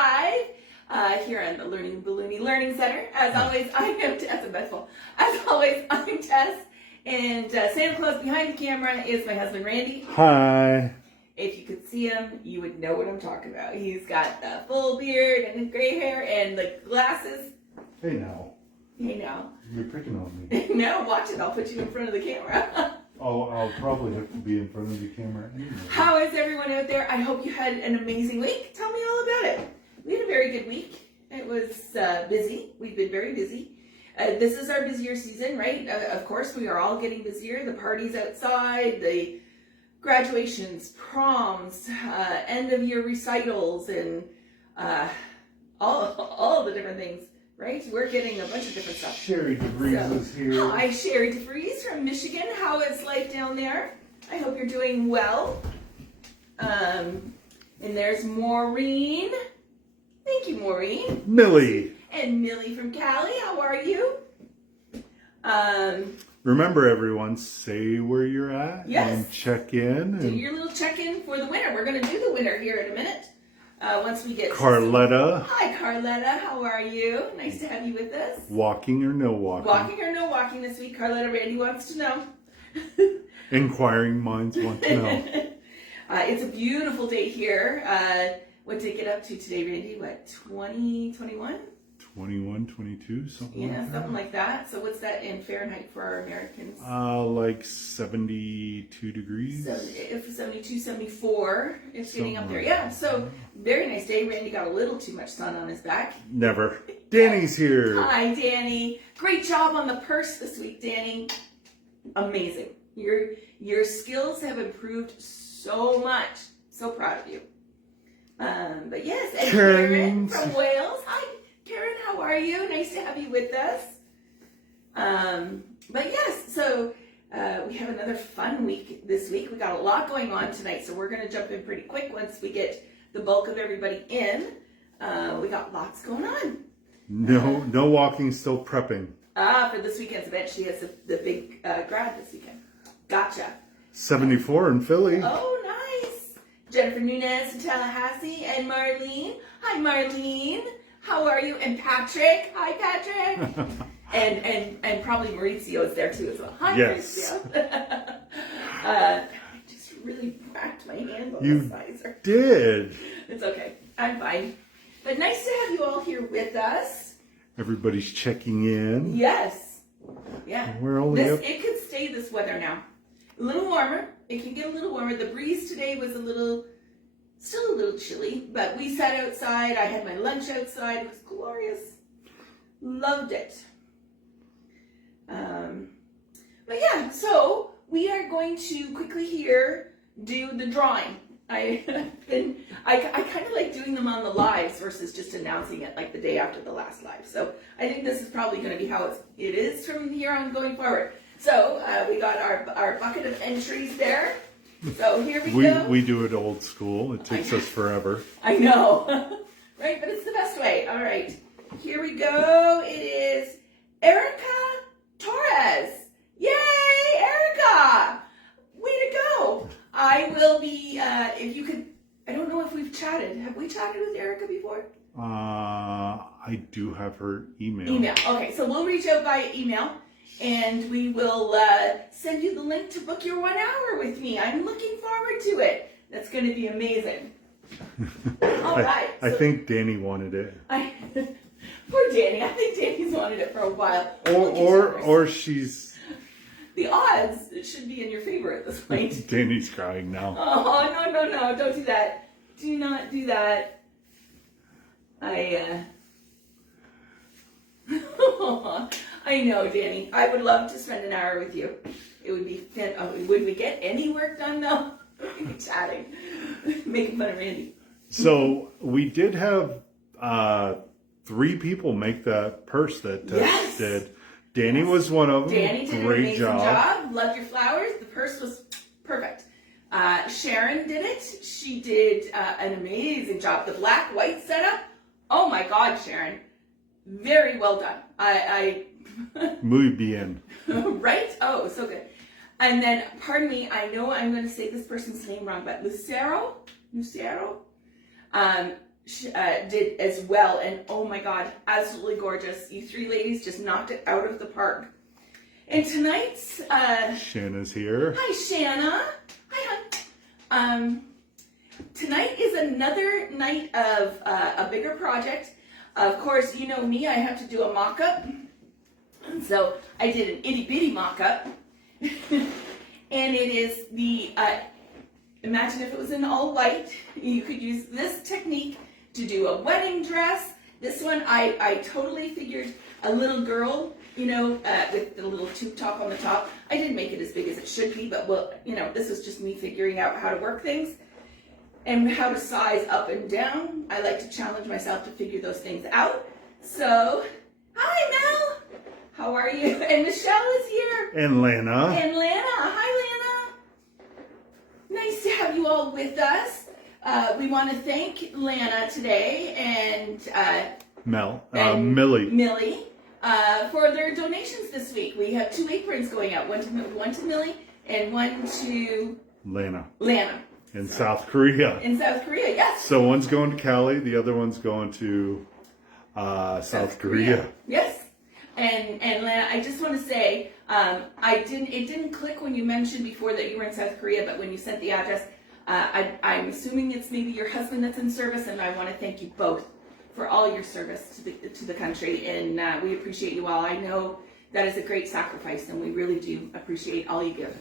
live here on the Ballooney Learning Center. As always, I am Tess. As always, I'm Tess, and Santa Claus behind the camera is my husband Randy. Hi. If you could see him, you would know what I'm talking about. He's got the full beard and his gray hair and the glasses. Hey now. Hey now. You're picking on me. No, watch it. I'll put you in front of the camera. Oh, I'll probably have to be in front of the camera anyway. How is everyone out there? I hope you had an amazing week. Tell me all about it. We had a very good week. It was busy. We've been very busy. This is our busier season, right? Of course, we are all getting busier. The parties outside, the graduations, proms, end of year recitals, and all the different things, right? We're getting a bunch of different stuff. Sherry DeVries is here. Hi, Sherry DeVries from Michigan. How is life down there? I hope you're doing well. And there's Maureen. Thank you, Maureen. Millie. And Millie from Cali. How are you? Remember, everyone, say where you're at. Yes. And check in. Do your little check-in for the winner. We're going to do the winner here in a minute. Once we get Carletta. Hi, Carletta. How are you? Nice to have you with us. Walking or no walking? Walking or no walking this week? Carletta, Randy wants to know. Inquiring minds want to know. It's a beautiful day here. What did it get up to today, Randy? What, 20, 21? 21, 22, something like that. Yeah, something like that. So what's that in Fahrenheit for our Americans? Like 72 degrees. 72, 74. It's getting up there. Yeah, so very nice day. Randy got a little too much sun on his back. Never. Danny's here. Hi, Danny. Great job on the purse this week, Danny. Amazing. Your skills have improved so much. So proud of you. But yes, and Karen from Wales. Hi, Karen. How are you? Nice to have you with us. But yes, so we have another fun week this week. We got a lot going on tonight, so we're going to jump in pretty quick once we get the bulk of everybody in. We got lots going on. No walking, still prepping. For this weekend's event, she has the big grad this weekend. Gotcha. 74 in Philly. Oh, nice. Jennifer Nunez in Tallahassee and Marlene. Hi, Marlene. How are you? And Patrick. Hi, Patrick. and probably Maurizio is there too as well. Hi, yes. Maurizio. I just really whacked my hand on the sizer. Did. It's okay. I'm fine. But nice to have you all here with us. Everybody's checking in. Yes. Yeah. We're only up. It could stay this weather now. A little warmer. It can get a little warmer. The breeze today was still a little chilly, but we sat outside. I had my lunch outside. It was glorious. Loved it. But yeah, so we are going to quickly here do the drawing. I kind of like doing them on the lives versus just announcing it like the day after the last live. So I think this is probably going to be how it is from here on going forward. So we got our bucket of entries there. So here we go. We do it old school. It takes us forever. I know. Right, but it's the best way. All right. Here we go. It is Erika Torres. Yay, Erika! Way to go. I will be, if you could, I don't know if we've chatted. Have we chatted with Erika before? I do have her email. Okay, so we'll reach out via email. And we will send you the link to book your 1 hour with me. I'm looking forward to it. That's going to be amazing. All right. I think Danny wanted it. Poor Danny. I think Danny's wanted it for a while. Or she's... The odds should be in your favor at this point. Danny's crying now. Oh, no. Don't do that. Do not do that. I know, Danny. I would love to spend an hour with you. It would be fun. Would we get any work done, though? We'd be chatting. Making fun of Randy. So, we did have 3 people make that purse that Tess did. Danny was one of them. Danny did Great an amazing job. Loved your flowers. The purse was perfect. Sharon did it. She did an amazing job. The black-white setup. Oh, my God, Sharon. Very well done. Muy bien. Right? Oh, so good. And then, pardon me, I know I'm going to say this person's name wrong, but Lucero? did as well. And oh my God, absolutely gorgeous. You three ladies just knocked it out of the park. And tonight's... Shanna's here. Hi, Shanna. Hi, hon. Tonight is another night of a bigger project. Of course, you know me, I have to do a mock-up. And so I did an itty-bitty mock-up. And it is the, imagine if it was in all white, you could use this technique to do a wedding dress. This one, I totally figured a little girl, you know, with the little tube top on the top. I didn't make it as big as it should be, but well, you know, this is just me figuring out how to work things and how to size up and down. I like to challenge myself to figure those things out. So, hi Mel, how are you? And Michelle is here. And Lana. And Lana, hi Lana. Nice to have you all with us. We want to thank Lana today and Millie for their donations this week. We have 2 aprons going out, one to Millie and one to Lana. In South Korea. In South Korea, yes. So one's going to Cali, the other one's going to South Korea. Yes. And Lana, I just want to say, it didn't click when you mentioned before that you were in South Korea, but when you sent the address, I'm assuming it's maybe your husband that's in service, and I want to thank you both for all your service to the country, and we appreciate you all. I know that is a great sacrifice, and we really do appreciate all you give.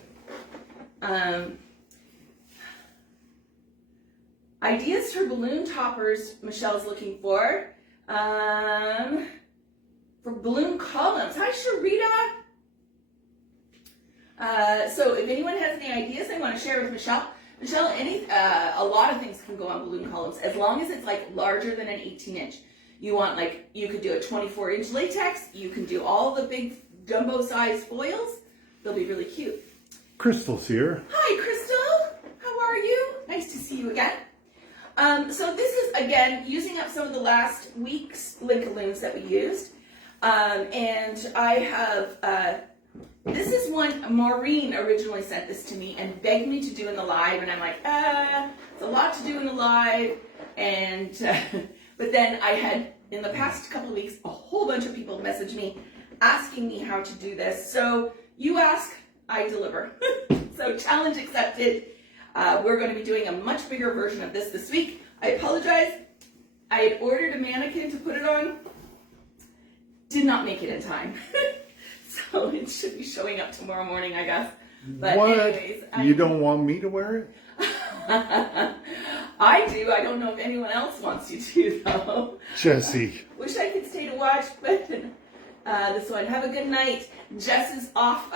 Ideas for balloon toppers Michelle's looking for. For balloon columns. Hi, Sharita. So if anyone has any ideas they want to share with Michelle, a lot of things can go on balloon columns as long as it's like larger than an 18-inch. You could do a 24-inch latex. You can do all the big jumbo-sized foils. They'll be really cute. Crystal's here. Hi, Crystal. How are you? Nice to see you again. So this is, again, using up some of the last week's Lincolns that we used. And I have, this is one, Maureen originally sent this to me and begged me to do in the live. And I'm like, it's a lot to do in the live. And, but then I had, in the past couple of weeks, a whole bunch of people message me asking me how to do this. So you ask, I deliver. So challenge accepted. We're going to be doing a much bigger version of this week. I apologize. I had ordered a mannequin to put it on. Did not make it in time. So it should be showing up tomorrow morning, I guess. But what? Anyways. You don't want me to wear it? I do. I don't know if anyone else wants you to, though. Jesse. Wish I could stay to watch, but this one. Have a good night. Jess is off.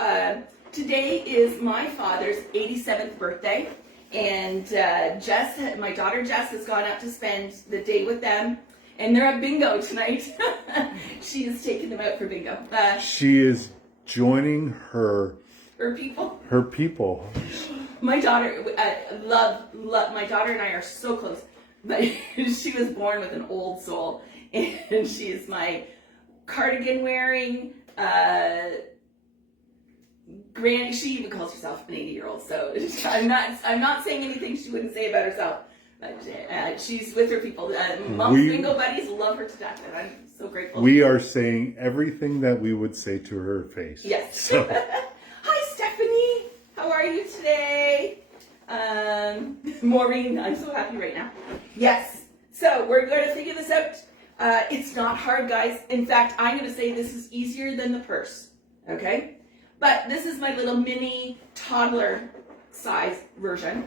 Today is my father's 87th birthday. And Jess, my daughter Jess, has gone out to spend the day with them. And they're at bingo tonight. She is taking them out for bingo. She is joining her people. Her people. My daughter, my daughter and I are so close. But she was born with an old soul. And she is my cardigan wearing, granny. She even calls herself an 80-year-old. So I'm not saying anything she wouldn't say about herself. She's with her people. Mom's bingo buddies love her to death, and I'm so grateful. We are saying everything that we would say to her face. Yes. So. Hi, Stephanie. How are you today? Maureen, I'm so happy right now. Yes. So we're going to figure this out. It's not hard, guys. In fact, I'm going to say this is easier than the purse. Okay? But this is my little mini toddler size version.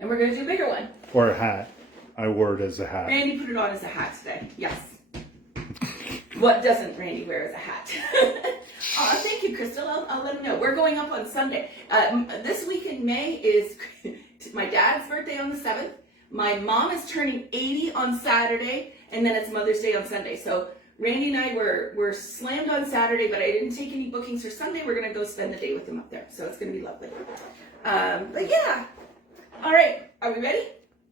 And we're going to do a bigger one. Or a hat. I wore it as a hat. Randy put it on as a hat today. Yes. What doesn't Randy wear as a hat? Thank you, Crystal. I'll let him know. We're going up on Sunday. This week in May is my dad's birthday on the 7th. My mom is turning 80 on Saturday. And then it's Mother's Day on Sunday. So Randy and I were slammed on Saturday, but I didn't take any bookings for Sunday. We're going to go spend the day with them up there. So it's going to be lovely. But yeah. All right, are we ready?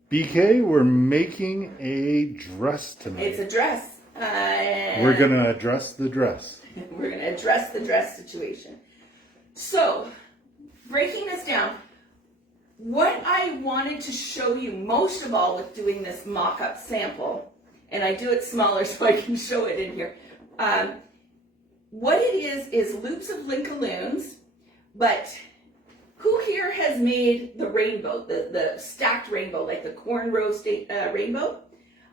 BK, we're making a dress tonight. It's a dress. We're going to address the dress. We're going to address the dress situation. So, breaking this down, what I wanted to show you most of all with doing this mock-up sample, and I do it smaller so I can show it in here. What it is loops of Linkaloons, but who here has made the rainbow, the stacked rainbow, like the cornrow rainbow?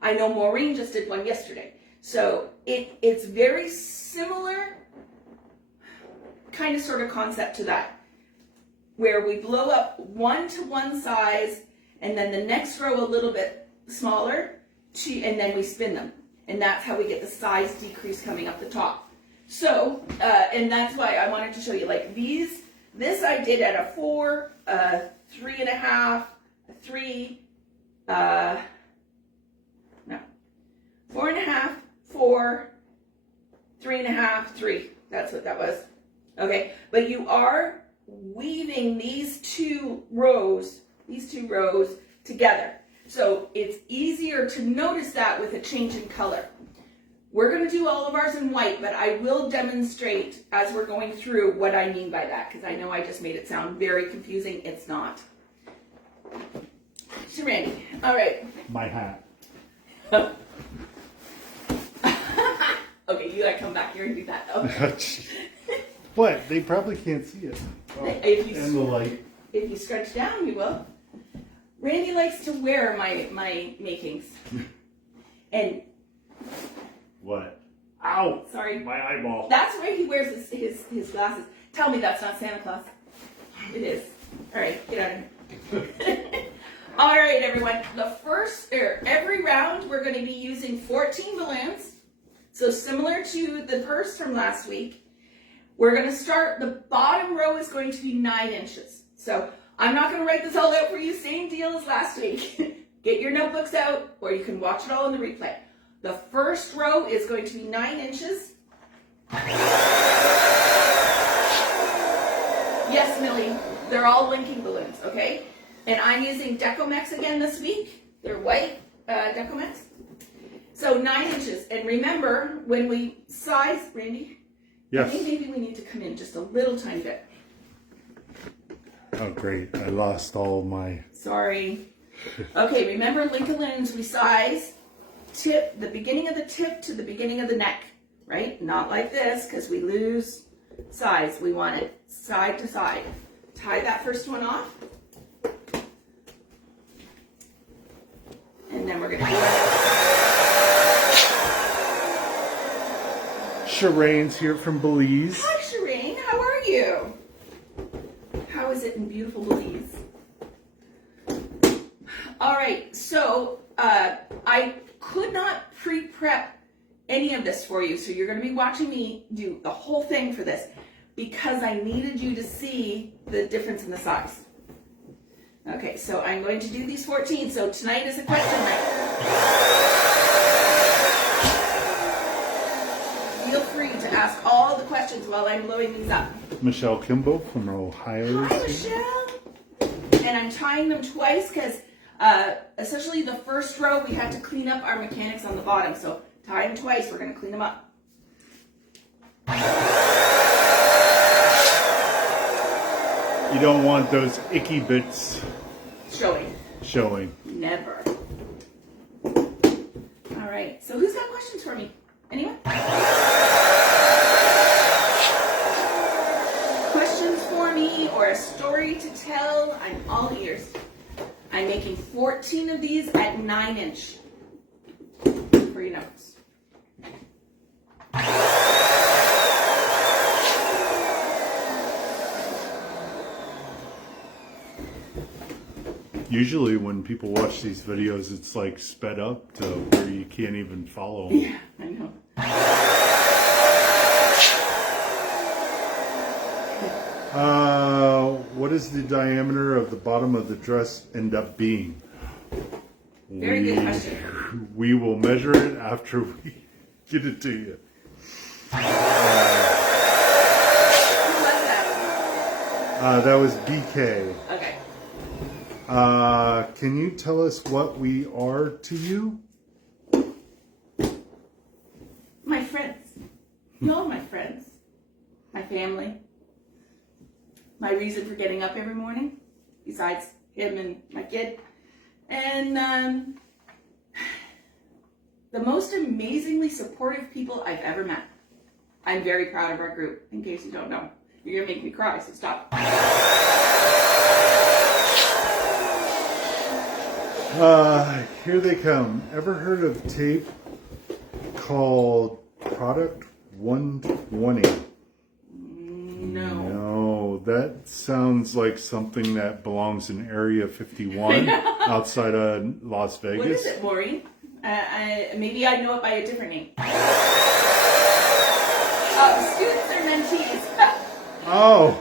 I know Maureen just did one yesterday. So it's very similar kind of sort of concept to that, where we blow up one to one size and then the next row a little bit smaller, and then we spin them. And that's how we get the size decrease coming up the top. So, and that's why I wanted to show you, like this I did at a 4, 3.5, 3, no, 4.5, 4, 3.5, 3. That's what that was. Okay, but you are weaving these two rows together. So it's easier to notice that with a change in color. We're going to do all of ours in white, but I will demonstrate as we're going through what I mean by that, because I know I just made it sound very confusing. It's not. So Randy, all right. My hat. Okay, you gotta come back here and do that though. What? They probably can't see it. Oh, and the light. If you stretch down, you will. Randy likes to wear my makings. And what? Ow! Sorry. My eyeball. That's why he wears his glasses. Tell me that's not Santa Claus. It is. All right, get out of here. All right, everyone. Every round we're going to be using 14 balloons. So similar to the purse from last week. We're going to start, the bottom row is going to be 9 inches. So I'm not going to write this all out for you, same deal as last week. Get your notebooks out, or you can watch it all in the replay. The first row is going to be 9 inches. Yes, Millie, they're all linking balloons, okay? And I'm using Decomex again this week. They're white Decomex. So 9 inches. And remember, when we size, Randy, yes. I think maybe we need to come in just a little tiny bit. Oh, great. I lost all my... Sorry. Okay, remember Linkaloons, we size the beginning of the tip to the beginning of the neck, right? Not like this, because we lose size. We want it side to side. Tie that first one off. And then we're going to do it. Shireen's here from Belize. Hi, Shireen. How are you? How is it in beautiful Belize? All right, so I could not pre-prep any of this for you, so you're going to be watching me do the whole thing for this because I needed you to see the difference in the size. Okay, so I'm going to do these 14. So tonight is a question night. Feel free to ask all the questions while I'm blowing these up. Michelle Kimball from Ohio. Hi, Michelle. And I'm tying them twice because essentially the first row we had to clean up our mechanics on the bottom. So tie them twice. We're going to clean them up. You don't want those icky bits showing. Never. All right. So who's got questions for me? Anyone? Questions for me or a story to tell? I'm all ears. I'm making 14 of these at 9 inch for your notes. Usually when people watch these videos, it's like sped up to where you can't even follow them. Yeah, I know. What does the diameter of the bottom of the dress end up being? Very good question. We will measure it after we get it to you. Who was that? That was BK. Okay. Can you tell us what we are to you? My friends. You all are my friends. My family. My reason for getting up every morning, besides him and my kid. And the most amazingly supportive people I've ever met. I'm very proud of our group, in case you don't know. You're gonna make me cry, so stop. Here they come. Ever heard of tape called Product 120? No. No, that sounds like something that belongs in Area 51 outside of Las Vegas. What is it, Maureen? Maybe I know it by a different name. Students or mentees? Oh.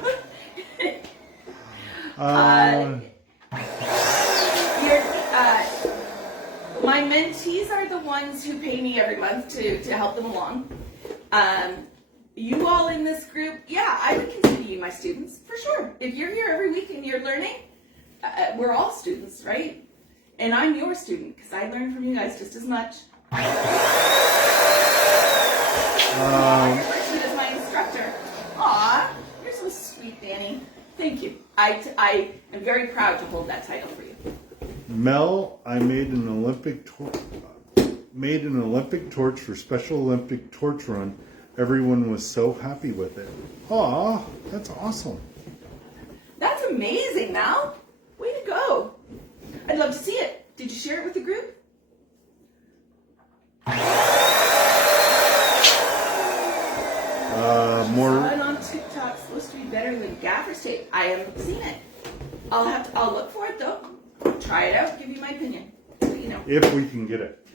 My mentees are the ones who pay me every month to help them along. You all in this group, yeah, I would consider you my students, for sure. If you're here every week and you're learning, we're all students, right? And I'm your student, because I learn from you guys just as much. I refer to you as my instructor. Aw, you're so sweet, Danny. Thank you. I am very proud to hold that title for you. Mel, I made an Olympic torch for Special Olympic Torch Run. Everyone was so happy with it. Aw, that's awesome. That's amazing, Mel. Way to go. I'd love to see it. Did you share it with the group? More. I saw it on TikTok. It's supposed to be better than gaffer's tape. I haven't seen it. I'll look for it though. Try it out. Give you my opinion. So you know. If we can get it.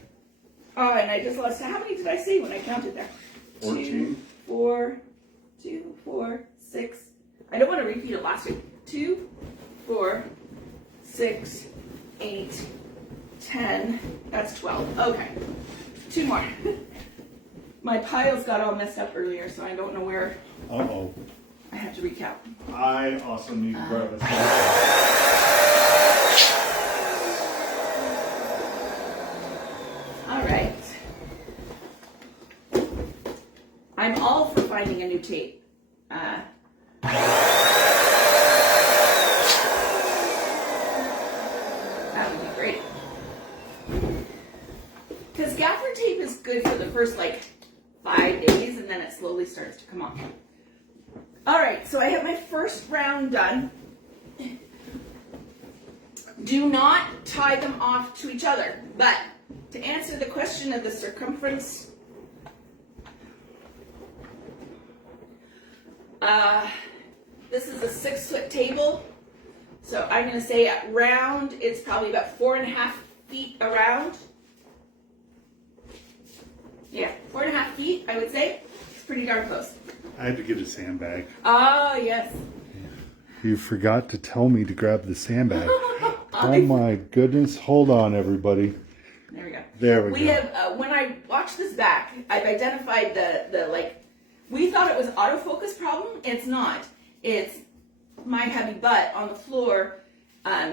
Oh, and I just lost. How many did I say when I counted there? 14. 2, 4, 6. I don't want to repeat it last week. 2, 4, 6, 8, 10. That's 12. Okay. 2 more. My piles got all messed up earlier, so I don't know where. Uh-oh. I have to recount. I also need to grab a snack. All right. I'm all for finding a new tape. That would be great. Because gaffer tape is good for the first 5 days, and then it slowly starts to come off. All right, so I have my first round done. Do not tie them off to each other, but to answer the question of the circumference, this is a 6-foot table, so I'm going to say at round it's probably about 4.5 feet around. Yeah, 4.5 feet, I would say. It's pretty darn close. I had to get a sandbag. Ah, yes. You forgot to tell me to grab the sandbag. Oh my goodness. Hold on, everybody. There we go. There we go. We have, when I watched this back, I've identified we thought it was autofocus problem. It's not. It's my heavy butt on the floor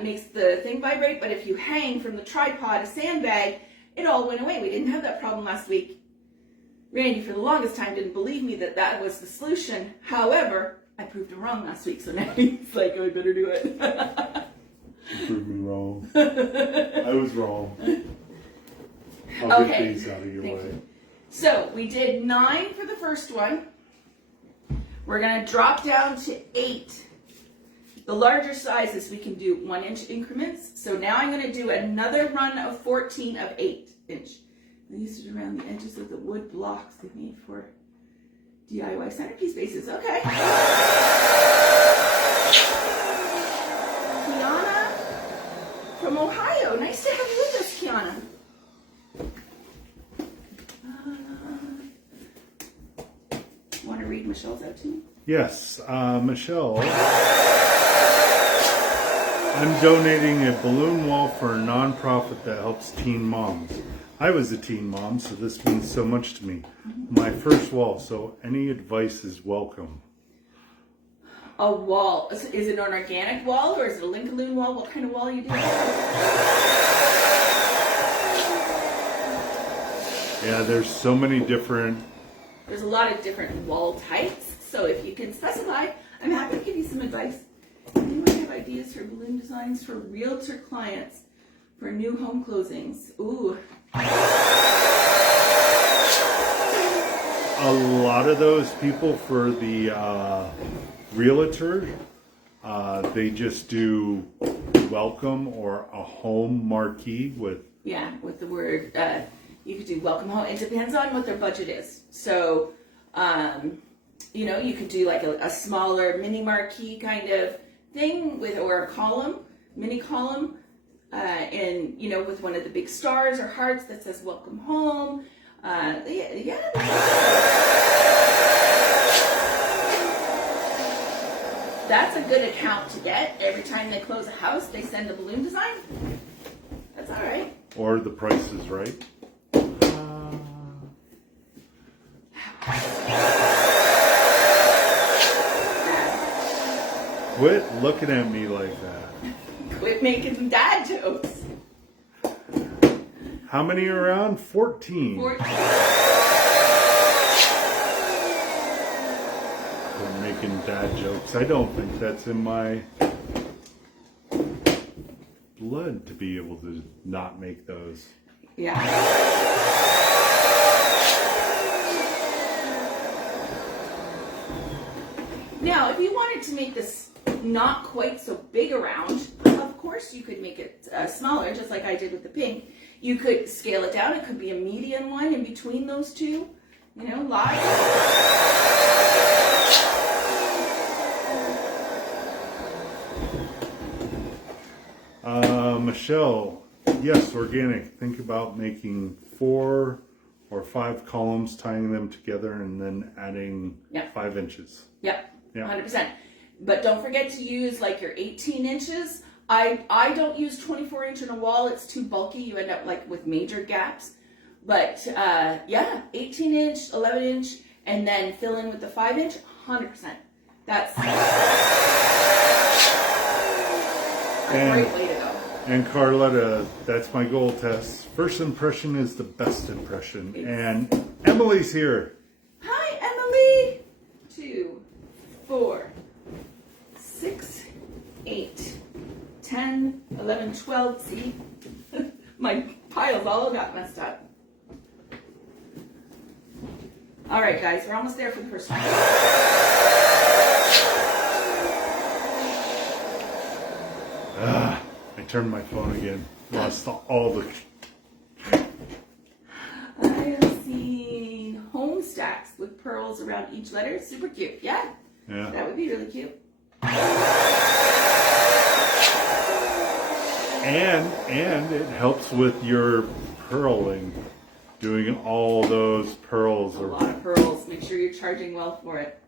makes the thing vibrate, but if you hang from the tripod a sandbag, it all went away. We didn't have that problem last week. Randy, for the longest time, didn't believe me that was the solution. However, I proved him wrong last week, so now he's like, oh, I better do it. You proved me wrong. I was wrong. I'll get these out of your way. You. So, we did 9 for the first one. We're going to drop down to 8. The larger sizes, we can do 1-inch increments. So now I'm going to do another run of 14 of 8-inch. These are around the edges of the wood blocks they made for DIY centerpiece bases. Okay. Kiana from Ohio. Nice to have you with us, Kiana. Want to read Michelle's out to me? Yes, Michelle. I'm donating a balloon wall for a nonprofit that helps teen moms. I was a teen mom, so this means so much to me. My first wall, so any advice is welcome. A wall. Is it an organic wall or is it a Link-a-Loon wall? What kind of wall are you doing? Yeah, there's so many different... There's a lot of different wall types, so if you can specify, I'm happy to give you some advice. What have ideas for balloon designs for realtor clients for new home closings. Ooh. A lot of those people for the realtor, they just do welcome or a home marquee with. Yeah, with the word, you could do welcome home. It depends on what their budget is. So, you know, you could do like a smaller mini marquee kind of thing with, or a column, mini column, and, you know, with one of the big stars or hearts that says welcome home. Yeah. That's a good account to get. Every time they close a house, they send a balloon design. That's all right. Or the price is right. Quit looking at me like that. Quit making dad jokes. How many are around? 14. 14. Quit making dad jokes. I don't think that's in my blood to be able to not make those. Yeah. Now, if you wanted to make this not quite so big around, of course you could make it smaller, just like I did with the pink. You could scale it down. It could be a median one in between those two. You know, lots. Michelle, yes, organic. Think about making 4 or 5 columns, tying them together, and then adding 5 inches. Yep, 100%. But don't forget to use like your 18 inches. I don't use 24 inch in a wall. It's too bulky. You end up like with major gaps. But yeah, 18 inch, 11 inch, and then fill in with the 5 inch, 100%. That's a great way to go. And Carletta, that's my goal, Tess. First impression is the best impression. And Emily's here. Hi, Emily. 2, 4, 6, 8, 10, 11, 12. See? My piles all got messed up. All right, guys, we're almost there for the first time. I turned my phone again. Lost all the... I have seen home stacks with pearls around each letter. Super cute. Yeah. That would be really cute. And it helps with your pearling. Doing all those pearls. A lot of pearls. Make sure you're charging well for it.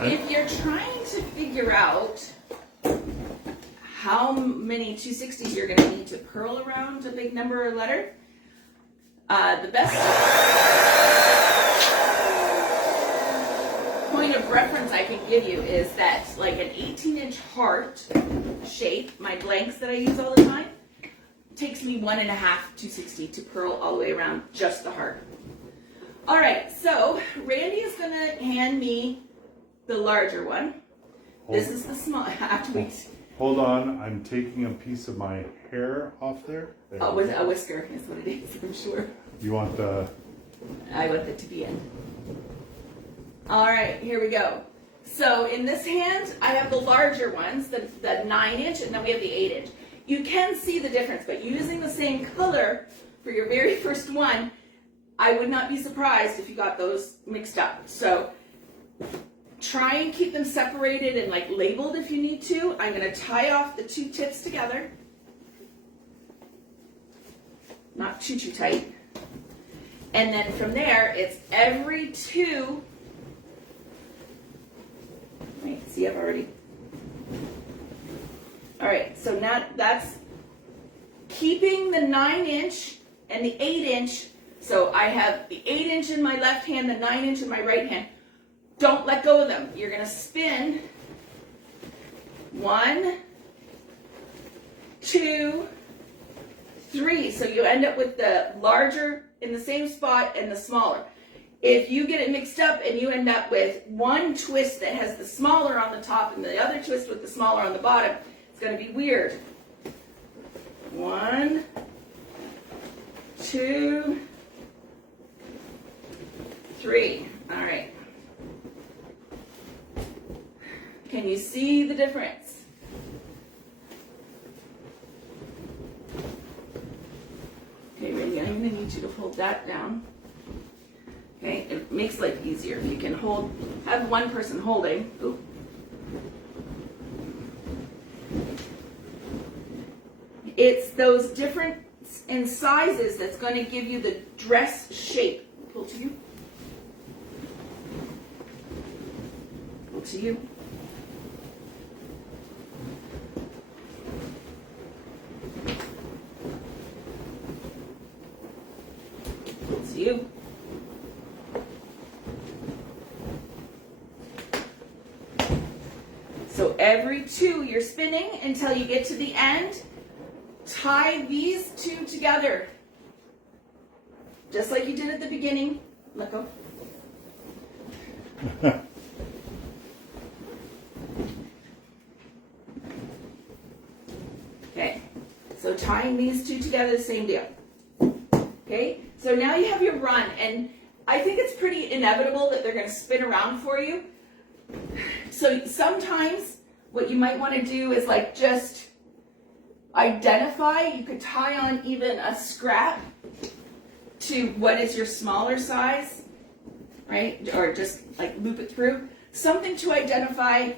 If you're trying to figure out how many 260s you're going to need to pearl around a big number or letter, the best point of reference I can give you is that like an 18-inch heart shape, my blanks that I use all the time, takes me 1.5 260 to pearl all the way around just the heart. All right, so Randy is going to hand me the larger one. This is the small. Hold on, I'm taking a piece of my hair off there. A whisker is what it is, I'm sure. You want the... I want it to be in. All right, here we go. So in this hand, I have the larger ones, the 9-inch, and then we have the 8-inch. You can see the difference, but using the same color for your very first one, I would not be surprised if you got those mixed up. So try and keep them separated and like labeled if you need to. I'm going to tie off the 2 tips together. Not too tight. And then from there, it's every 2. Wait, see, I've already. All right, so now that's keeping the 9-inch and the 8-inch. So I have the 8-inch in my left hand, the 9-inch in my right hand. Don't let go of them. You're going to spin 1, 2, 3. So you end up with the larger in the same spot and the smaller. if you get it mixed up and you end up with one twist that has the smaller on the top and the other twist with the smaller on the bottom, it's going to be weird. 1, 2, 3. All right. Can you see the difference? Okay, Randy, I'm going to need you to hold that down. Okay, it makes life easier if you can have one person holding. Ooh. It's those different in sizes that's going to give you the dress shape. Pull to you. Pull to you. Pull to you. So every 2 you're spinning until you get to the end. Tie these 2 together. Just like you did at the beginning. Let go. Okay. So tying these 2 together, the same deal. Okay. So now you have your run, and I think it's pretty inevitable that they're going to spin around for you. So sometimes what you might want to do is like just identify. You could tie on even a scrap to what is your smaller size, right? Or just like loop it through. Something to identify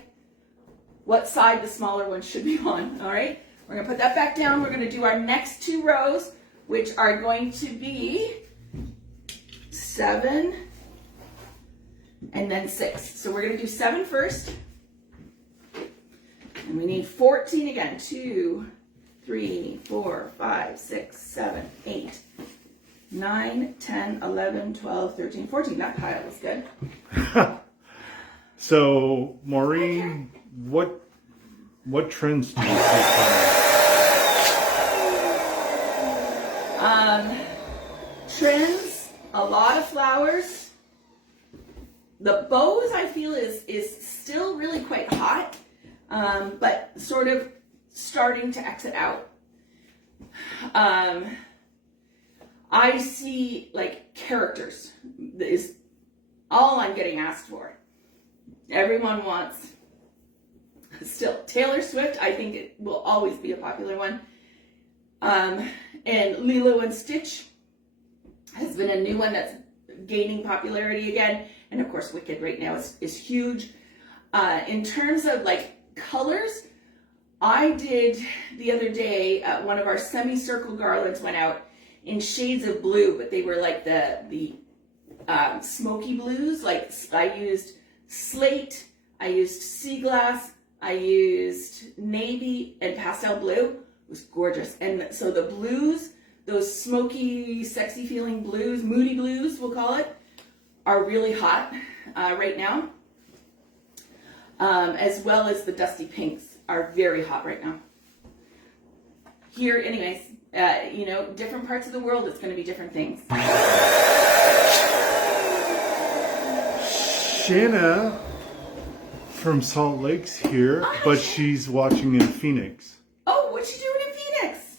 what side the smaller one should be on, all right? We're going to put that back down. We're going to do our next 2 rows, which are going to be 7 and then 6. So we're going to do 7 first. And we need 14 again. 2, 3, 4, 5, 6, 7, 8, 9, 10, 11, 12, 13, 14. That pile is good. So, Maureen, what trends do you see coming? Trends, a lot of flowers. The bows, I feel, is still really quite hot, but sort of starting to exit out. I see like characters is all I'm getting asked for. Everyone wants still Taylor Swift. I think it will always be a popular one. And Lilo and Stitch has been a new one that's gaining popularity again. And of course, Wicked right now is huge. In terms of like colors, I did the other day, one of our semicircle garlands went out in shades of blue, but they were like the smoky blues. Like I used slate, I used sea glass, I used navy and pastel blue. It was gorgeous. And so the blues, those smoky, sexy feeling blues, moody blues we'll call it, are really hot right now. As well as the dusty pinks are very hot right now. Here, anyways, you know, different parts of the world, it's going to be different things. Shanna from Salt Lake's here, but she's watching in Phoenix. Oh, what's she doing in Phoenix?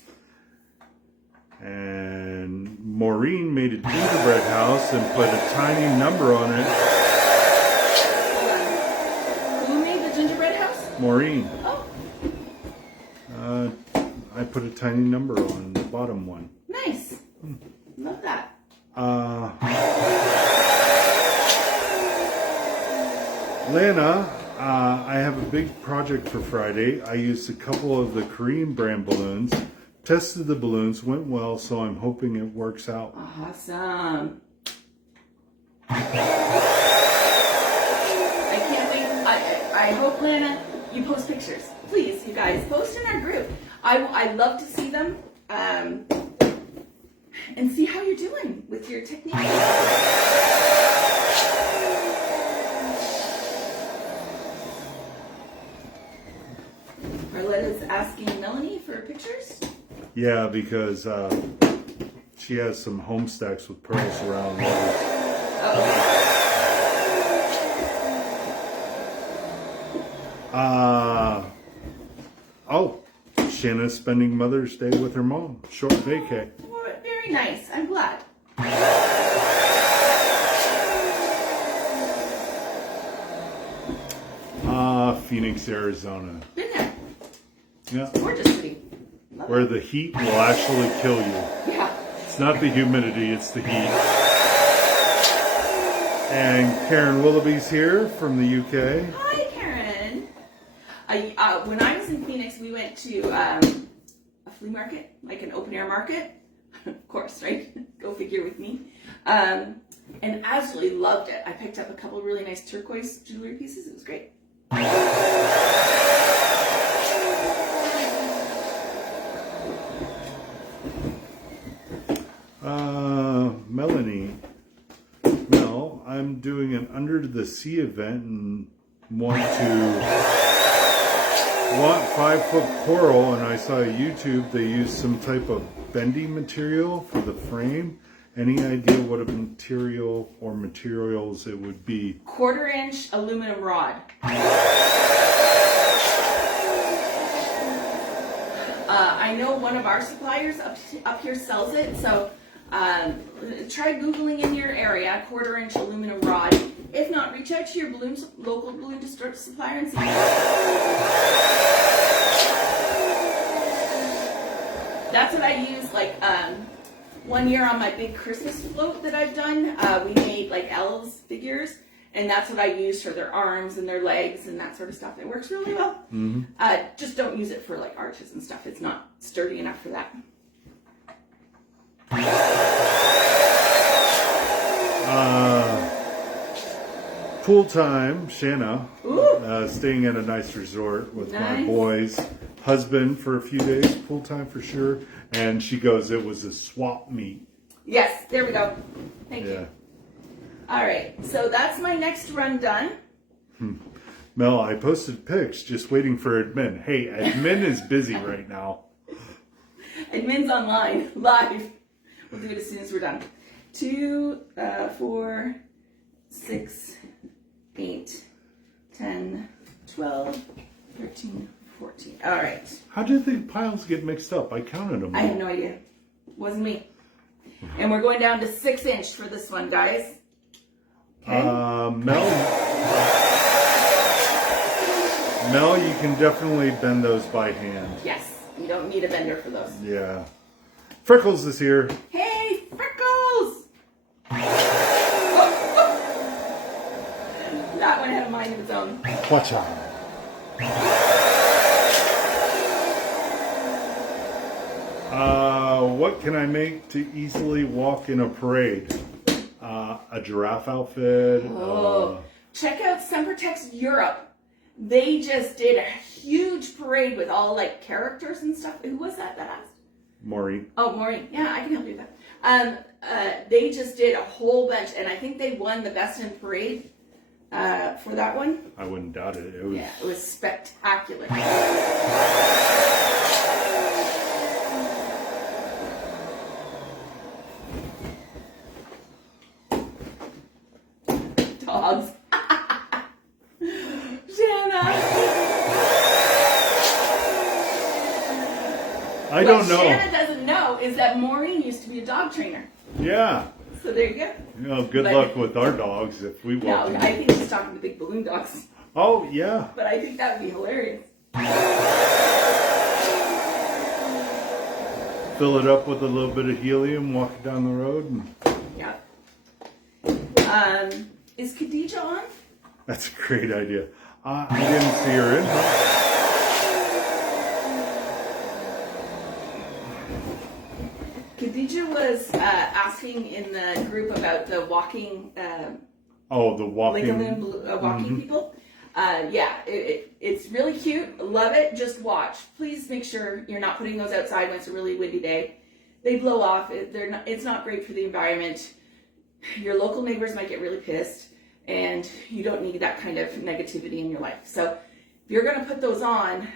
And Maureen made a gingerbread house and put a tiny number on it. Who made the gingerbread house? Maureen. Oh. I put a tiny number on the bottom one. Nice. Love that. Lana, I have a big project for Friday. I used a couple of the Korean brand balloons, tested the balloons, went well, so I'm hoping it works out. Awesome. I can't wait. I hope, Lana, you post pictures. Please, you guys, post in our group. I love to see them and see how you're doing with your technique. Arletta's asking Melanie for pictures. Yeah, because she has some home stacks with pearls around those. Shanna's spending Mother's Day with her mom. Short vacay. Well, very nice. I'm glad. Phoenix, Arizona. Been there. Yeah. Gorgeous city. Love Where it. the heat will actually kill you. Yeah. It's not the humidity, it's the heat. And Karen Willoughby's here from the UK. Hi, Karen. When I was in Phoenix, we went to a flea market, like an open air market. Of course, right? Go figure with me. And absolutely loved it. I picked up a couple of really nice turquoise jewelry pieces. It was great. Melanie. Mel, I'm doing an Under the Sea event and want 5-foot coral, and I saw on YouTube they used some type of bending material for the frame. Any idea what a material or materials it would be? 1/4-inch aluminum rod. I know one of our suppliers up here sells it, so try Googling in your area, 1/4-inch aluminum rod. If not, reach out to your local balloon supplier and see. That's what I use, like, one year on my big Christmas float that I've done, we made like elves figures, and that's what I use for their arms and their legs and that sort of stuff. It works really well. Mm-hmm. Just don't use it for like arches and stuff. It's not sturdy enough for that. Pool time, Shanna. Staying at a nice resort with my boys' husband for a few days. Pool time for sure. And she goes, it was a swap meet. Yes, there we go. Thank you. All right, so that's my next run done. Mel, I posted pics, just waiting for admin. Hey, admin is busy right now. Admin's online, live. We'll do it as soon as we're done. 2, 4, 6, 8, 10, 12, 13, 14. All right. How did the piles get mixed up? I counted them. I have no idea. Wasn't me. And we're going down to 6-inch for this one, guys. Okay. Mel, you can definitely bend those by hand. Yes, you don't need a bender for those. Yeah. Freckles is here. Hey, Freckles! That one had a mind of its own. Watch out. What can I make to easily walk in a parade? A giraffe outfit. Check out Sempertex Europe. They just did a huge parade with all like characters and stuff. Who was that asked? Maureen. Oh, Maureen. Yeah, I can help you with that. They just did a whole bunch, and I think they won the best in parade for that one. I wouldn't doubt it. It was spectacular. Dogs. Shanna. I don't know. What Shanna doesn't know is that Maureen used to be a dog trainer. Yeah. So there you go. You know, good luck with our dogs if we walk in. I think she's talking to big balloon dogs. Oh, yeah. But I think that would be hilarious. Fill it up with a little bit of helium, walk it down the road. And... Yeah. Is Khadija on? That's a great idea. I didn't see her in. Khadija was asking in the group about the walking. The walking. Walking people. It's really cute. Love it. Just watch. Please make sure you're not putting those outside when it's a really windy day. They blow off. It's not great for the environment. Your local neighbors might get really pissed, and you don't need that kind of negativity in your life. So if you're going to put those on,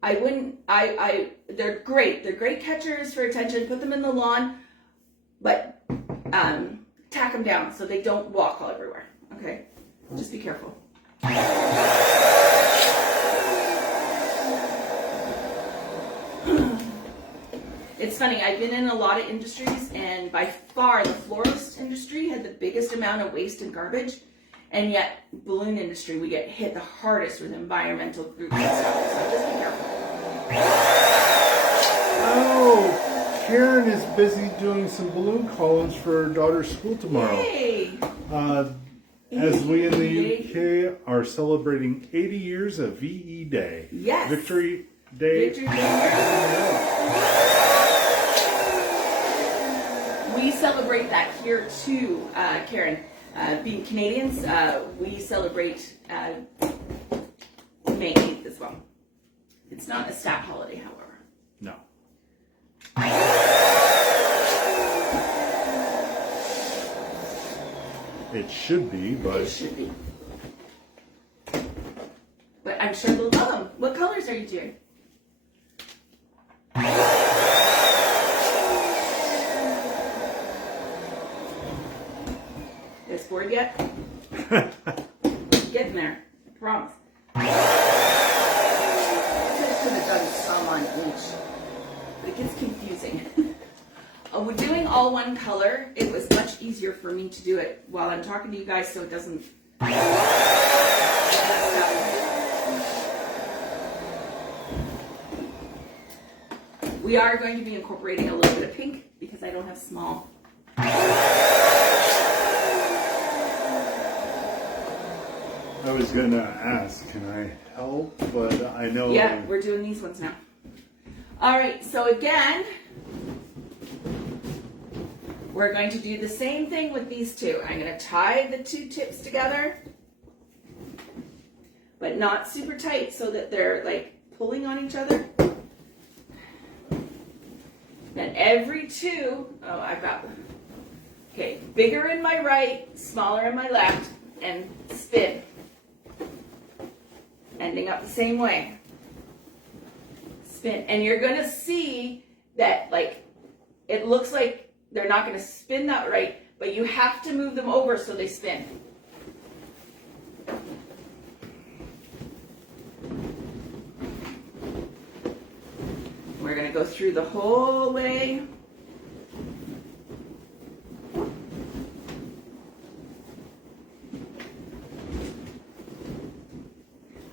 I wouldn't. They're great. They're great catchers for attention. Put them in the lawn, but tack them down so they don't walk all everywhere. Okay, just be careful. It's funny, I've been in a lot of industries, and by far the florist industry had the biggest amount of waste and garbage, and yet balloon industry, we get hit the hardest with environmental groups and stuff, so just be careful. Oh, Karen is busy doing some balloon columns for her daughter's school tomorrow. Yay! As we in the UK are celebrating 80 years of VE Day. Yes. Victory Day. Victory Day. We celebrate that here too, Karen. Being Canadians, we celebrate May 8th as well. It's not a stat holiday, however. No. It should be, but... It should be. But I'm sure they'll love them. What colors are you doing? Guys bored yet? Getting there. I promise. I could have done some on each, but it gets confusing. We're doing all one color. It was much easier for me to do it while I'm talking to you guys, so it doesn't. We are going to be incorporating a little bit of pink because I don't have small. I was gonna ask, can I help? But I know... Yeah, we're doing these ones now. All right, so again, we're going to do the same thing with these two. I'm going to tie the two tips together, but not super tight so that they're like pulling on each other. Then every two, okay, bigger in my right, smaller in my left, and spin. Ending up the same way. Spin. And you're going to see that, like, it looks like they're not going to spin that right, but you have to move them over so they spin. We're going to go through the whole way.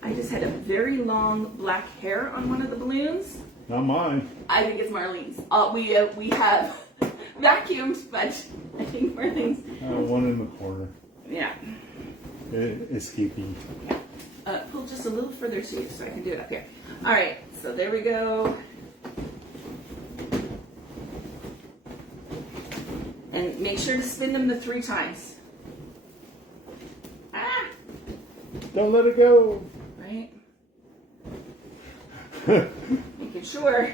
I just had a very long black hair on one of the balloons. Not mine. I think it's Marlene's. We have vacuumed, but I think Marlene's. One in the corner. Yeah. Escaping. Yeah. Pull just a little further too, so I can do it up here. All right. So there we go. And make sure to spin them the 3 times. Ah! Don't let it go. Right? Making sure.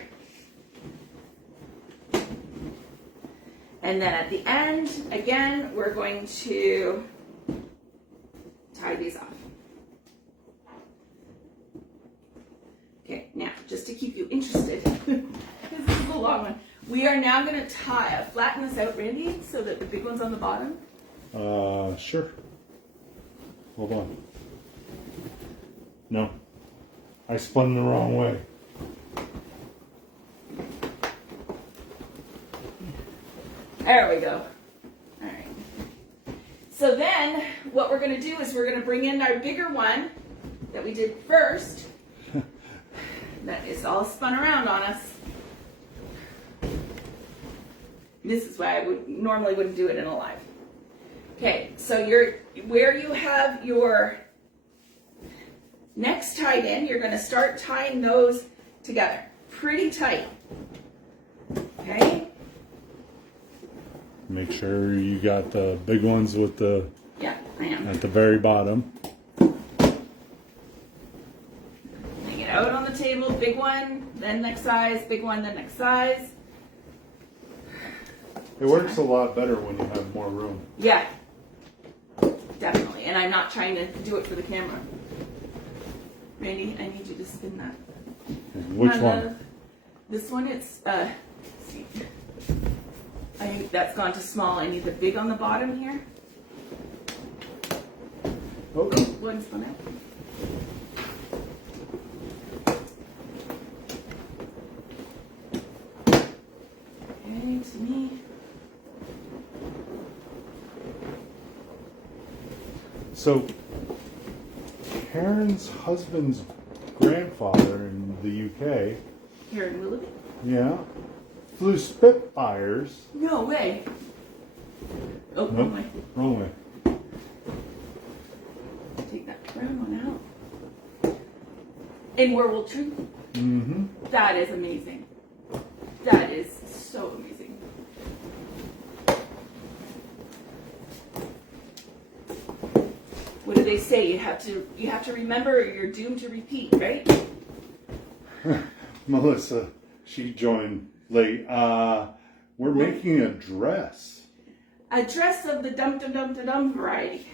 And then at the end, again, we're going to tie these off. Okay, now, just to keep you interested, because this is a long one, we are now going to flatten this out, Randy, so that the big one's on the bottom. Sure. Hold on. No. I spun the wrong way. There we go. All right. So then, what we're going to do is we're going to bring in our bigger one that we did first. That is all spun around on us. This is why I normally wouldn't do it in a live. Okay, so where you have your necks tied in, you're going to start tying those together pretty tight. Okay? Make sure you got the big ones with the... Yeah, I am. At the very bottom. Lay it out on the table, big one, then next size, big one, then next size. It works a lot better when you have more room. Yeah, definitely. And I'm not trying to do it for the camera. Randy, I need you to spin that. Which one? This one, it's, let's see. I think that's gone to small. I need the big on the bottom here. Oh, One's on out. Okay, to me. so Karen's husband's grandfather in the UK, Here in Willoughby? yeah, flew Spitfires. No way. Oh, Nope, wrong way. wrong way. Take that brown one out. In World War II? Mm-hmm. That is amazing. That is so amazing. What do they say? You have to remember, or you're doomed to repeat, right? Melissa, she joined late. We're making a dress. A dress of the dum variety.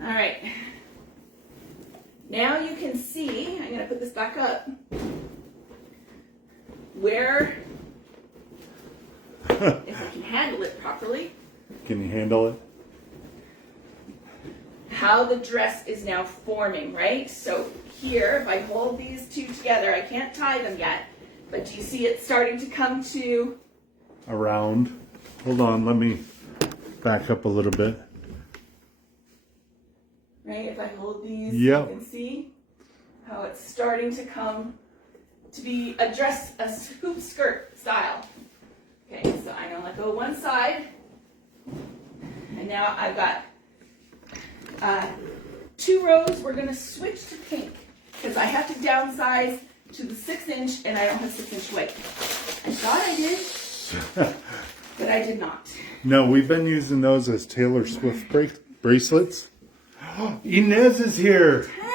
All right. Now you can see, I'm going to put this back up, where, if I can handle it properly, Can you handle it? how the dress is now forming, right? So here, if I hold these two together, I can't tie them yet, but do you see it starting to come to, Around. Hold on, let me back up a little bit. right? If I hold these, Yep. you can see how it's starting to come to be a dress, a hoop skirt style. Okay, so I'm gonna let go one side, and now I've got 2 rows. We're gonna switch to pink because I have to downsize to the 6-inch, and I don't have 6-inch weight. I thought I did, but I did not. No, we've been using those as Taylor Swift bracelets. Inez is here. 10,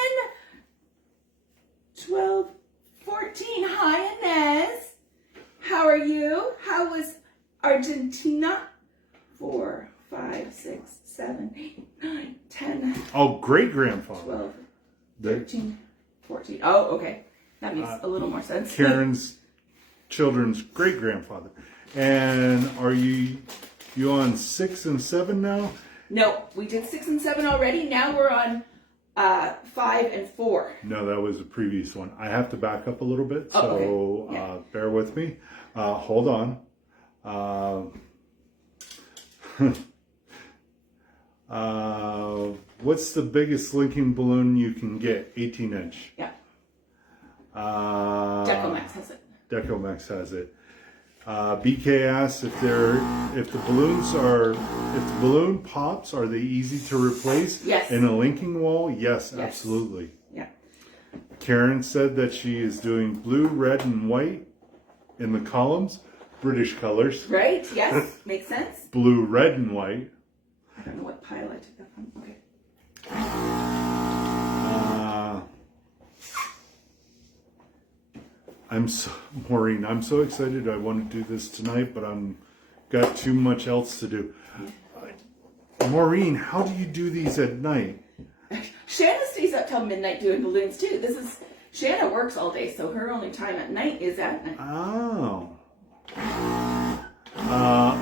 12, 14. Hi, Inez. How are you? How was Argentina? 4, 5, 6, 7, 8, 9, 10, Oh, great grandfather. 12, 13, 14. Oh, okay. That makes a little more sense. Karen's children's great grandfather. And are you on 6 and 7 now? No, we did 6 and 7 already. Now we're on 5 and 4. No, that was the previous one. I have to back up a little bit, so Oh, okay. Yeah. bear with me. Hold on. What's the biggest linking balloon you can get? 18-inch. Yeah. Decomax Decomax has it. Decomax has it. BK asks if the balloon pops, are they easy to replace? Yes. In a linking wall? Yes, Yes. absolutely. Yeah. Karen said that she is doing blue, red, and white in the columns, British colors. Right? Yes. Makes sense. Blue, red, and white. I don't know what pile I took that from. Okay. Maureen, I'm so excited. I want to do this tonight, but I'm got too much else to do. Maureen, how do you do these at night? Shanna stays up till midnight doing balloons too. Shanna works all day, so her only time at night is at night. Oh.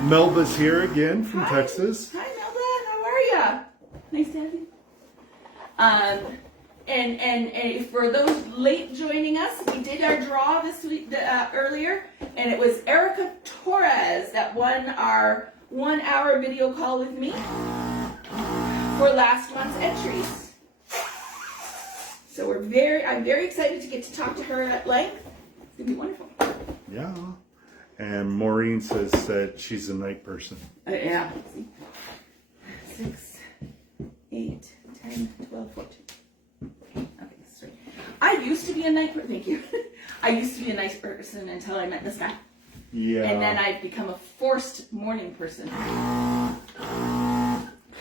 Melba's here again from Hi. Texas. Hi, Melba. How are ya? Nice to have you. And for those late joining us, we did our draw this week earlier, and it was Erika Torres that won our 1-hour video call with me for last month's entries. So I'm very excited to get to talk to her at length. It's gonna be wonderful. Yeah. And Maureen says that she's a night person. Yeah. 6, 8, 10, 12, 14. Okay, that's right. I used to be a night person. Thank you. I used to be a night person until I met this guy. Yeah. And then I've become a forced morning person.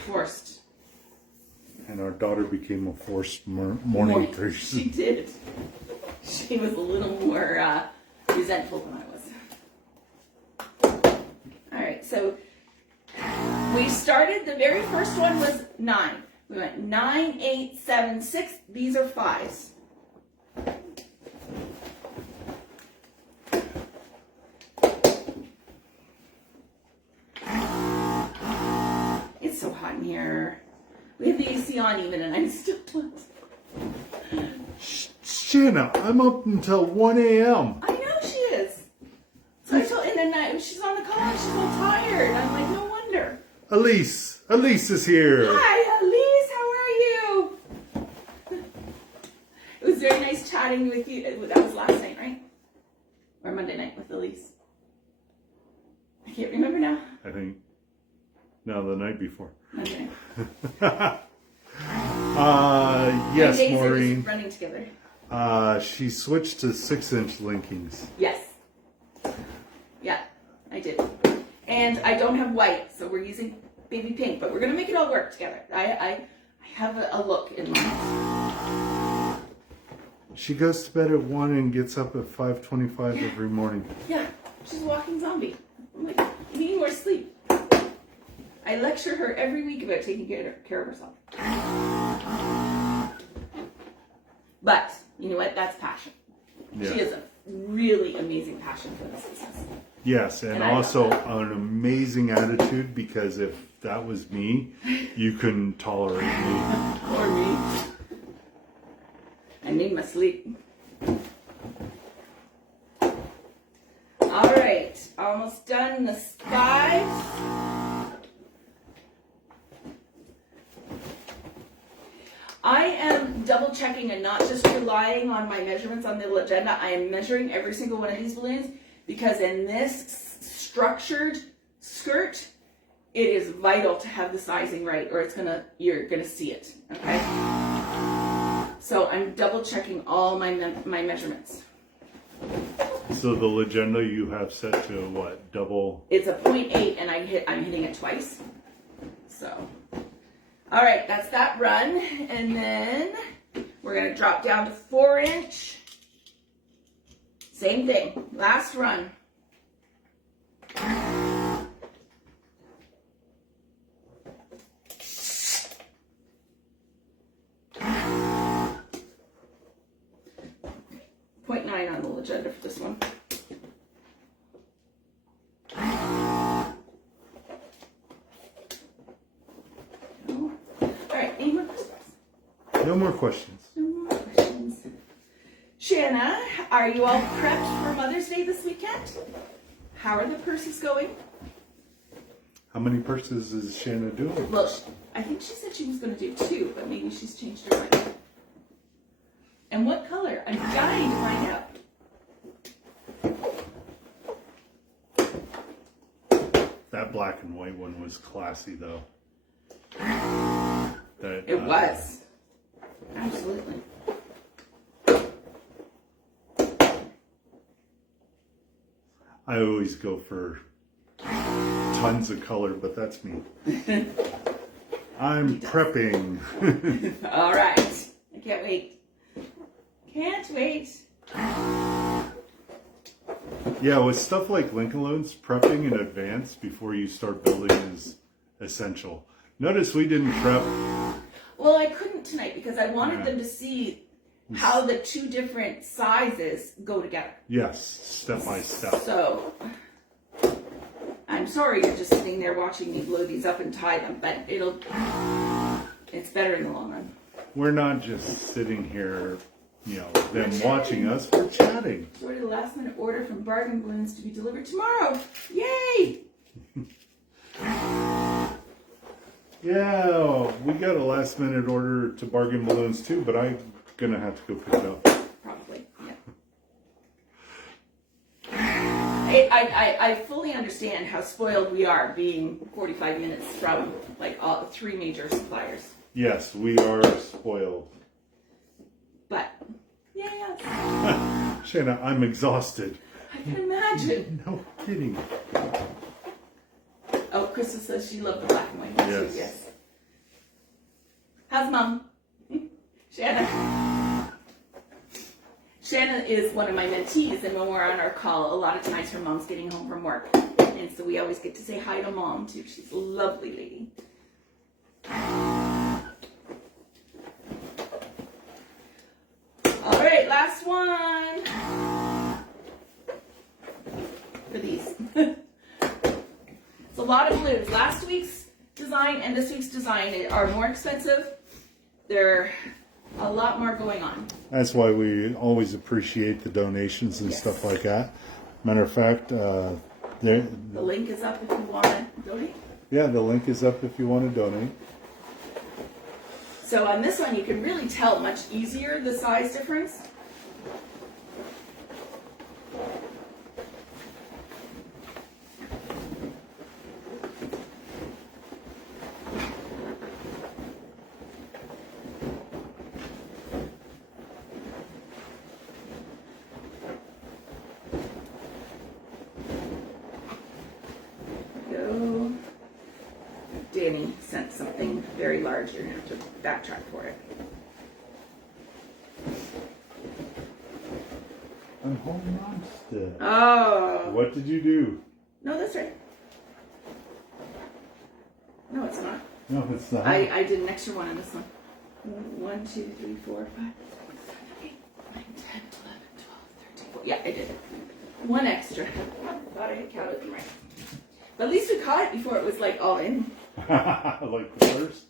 Forced. And our daughter became a forced morning person. She did. She was a little more resentful than I was. All right, so we started, the very first one was 9. We went 9, 8, 7, 6. These are 5s. in here. We have the AC on even, and I'm still not. Shanna, I'm up until 1 a.m. I know she is. So I told, and then she's on the call and she's all tired. I'm like, no wonder. Elise is here. Hi, Elise. How are you? It was very nice chatting with you. That was last night, right? Or Monday night with Elise. I can't remember now. I think. No, the night before. Monday Yes, night. My days are Maureen. just running together. She switched to 6-inch linkings. Yes. Yeah, I did. And I don't have white, so we're using baby pink, but we're gonna make it all work together. I have a look in mind. She goes to bed at 1 and gets up at 5:25 every morning. Yeah, she's a walking zombie. I'm like, you need more sleep. I lecture her every week about taking care of herself. But, you know what? That's passion. Yeah. She has a really amazing passion for this business. Yes, and also an amazing attitude, because if that was me, you couldn't tolerate me. Or me. I need my sleep. All right, almost done the skies. I am double checking and not just relying on my measurements on the agenda. I am measuring every single one of these balloons, because in this structured skirt, it is vital to have the sizing right, or you're gonna see it. Okay. So I'm double checking all my measurements. So the legenda you have set to what? Double? It's a 0.8, and I'm hitting it twice. So, all right, that's that run, and then we're gonna drop down to 4-inch. Same thing. Last run. .9 on the agenda for this one. All right, any more questions? No more questions. No more questions. Shanna, are you all prepped for Mother's Day this weekend? How are the purses going? How many purses is Shanna doing? Well, I think she said she was going to do 2, but maybe she's changed her mind. And what color? I'm dying to find out. That black and white one was classy, though. It was. Absolutely. I always go for tons of color, but that's me. I'm prepping. All right. I can't wait. Can't wait. Yeah, with stuff like Lincoln loans, prepping in advance before you start building is essential. Notice we didn't prep. Well, I couldn't tonight because I wanted them to see how the 2 different sizes go together. Yes, step by step. So, I'm sorry you're just sitting there watching me blow these up and tie them, but it's better in the long run. We're not just sitting here, them watching us, we're chatting. Ordered a last minute order from Bargain Balloons to be delivered tomorrow. Yay! Yeah, we got a last minute order to Bargain Balloons too, but I'm gonna have to go pick it up. Probably, yeah. I fully understand how spoiled we are being 45 minutes from like all 3 major suppliers. Yes, we are spoiled. But, yeah. Shanna, I'm exhausted. I can imagine. No kidding. Oh, Krista says she loved the black and white. Yes. Yes. How's Mom? Shanna. Shanna is one of my mentees, and when we're on our call, a lot of times her mom's getting home from work. And so we always get to say hi to Mom, too. She's a lovely lady. All right, last one. For these. It's a lot of blues. Last week's design design and this week's design are more expensive. They're a lot more going on. That's why we always appreciate the donations and stuff like that. Matter of fact, The link is up if you want to donate. yeah, the link is up if you want to donate. So on this one, you can really tell much easier the size difference. Go. Danny sent something very large. You're gonna have to backtrack for it. I'm holding on still. Oh. What did you do? No, that's right. No, it's not. No, it's not. I did an extra one on this one. 1, 2, 3, 4, 5, 6, 7, 8, 9, 10, 11, 12, 13, 14. Yeah, I did. One extra. Thought I had counted them right. But at least we caught it before it was like all in. Like the first?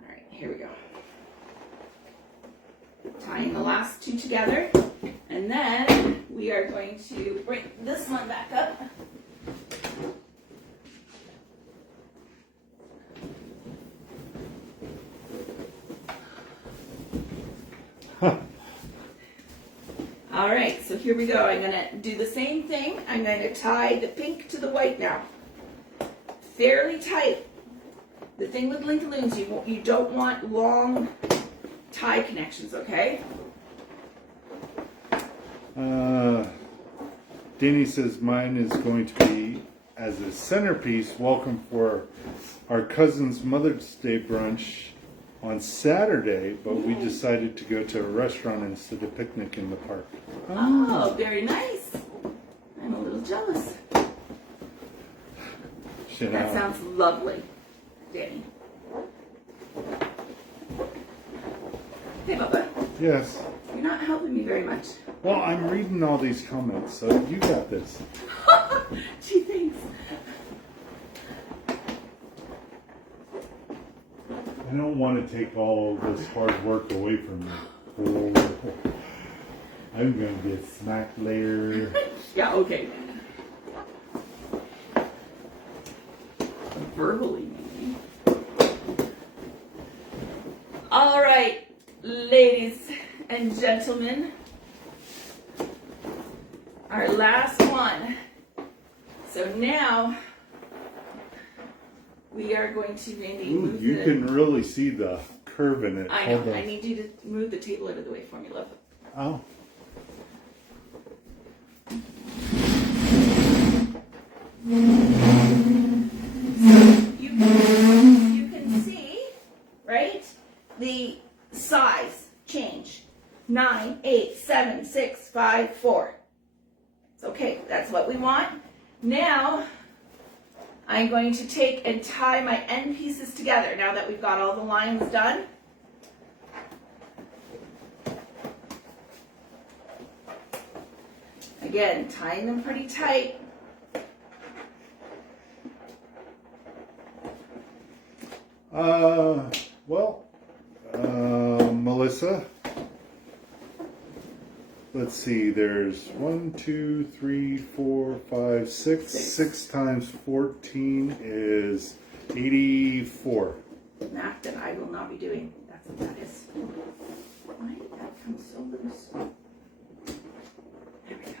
Alright, here we go. Tying the last two together. And then we are going to bring this one back up. All right, so here we go. I'm gonna do the same thing. I'm going to tie the pink to the white now. Fairly tight. The thing with Link Loons, you don't want long tie connections, okay? Danny says mine is going to be as a centerpiece. Welcome for our cousin's Mother's Day brunch on Saturday, but we decided to go to a restaurant instead of picnic in the park. Oh, very nice. I'm a little jealous. That sounds lovely, Danny. Hey, Bubba. Yes. You're not helping me very much. Well, I'm reading all these comments, so you got this. Gee, thanks. I don't want to take all this hard work away from you. I'm going to get smacked later. Yeah, okay. Verbally, maybe. All right, ladies and gentlemen. Our last one. So now we are going to maybe move you can really see the curve in it. I know. I need you to move the table out of the way for me, love. Oh. You can see, right, the size change. 9, 8, 7, 6, 5, 4. It's okay. That's what we want. Now, I'm going to take and tie my end pieces together now that we've got all the lines done. Again, tying them pretty tight. Melissa, let's see, there's 1, 2, 3, 4, 5, 6. 6 times 14 is 84. Math that I will not be doing. That's what that is. Why did that come so loose? There we go.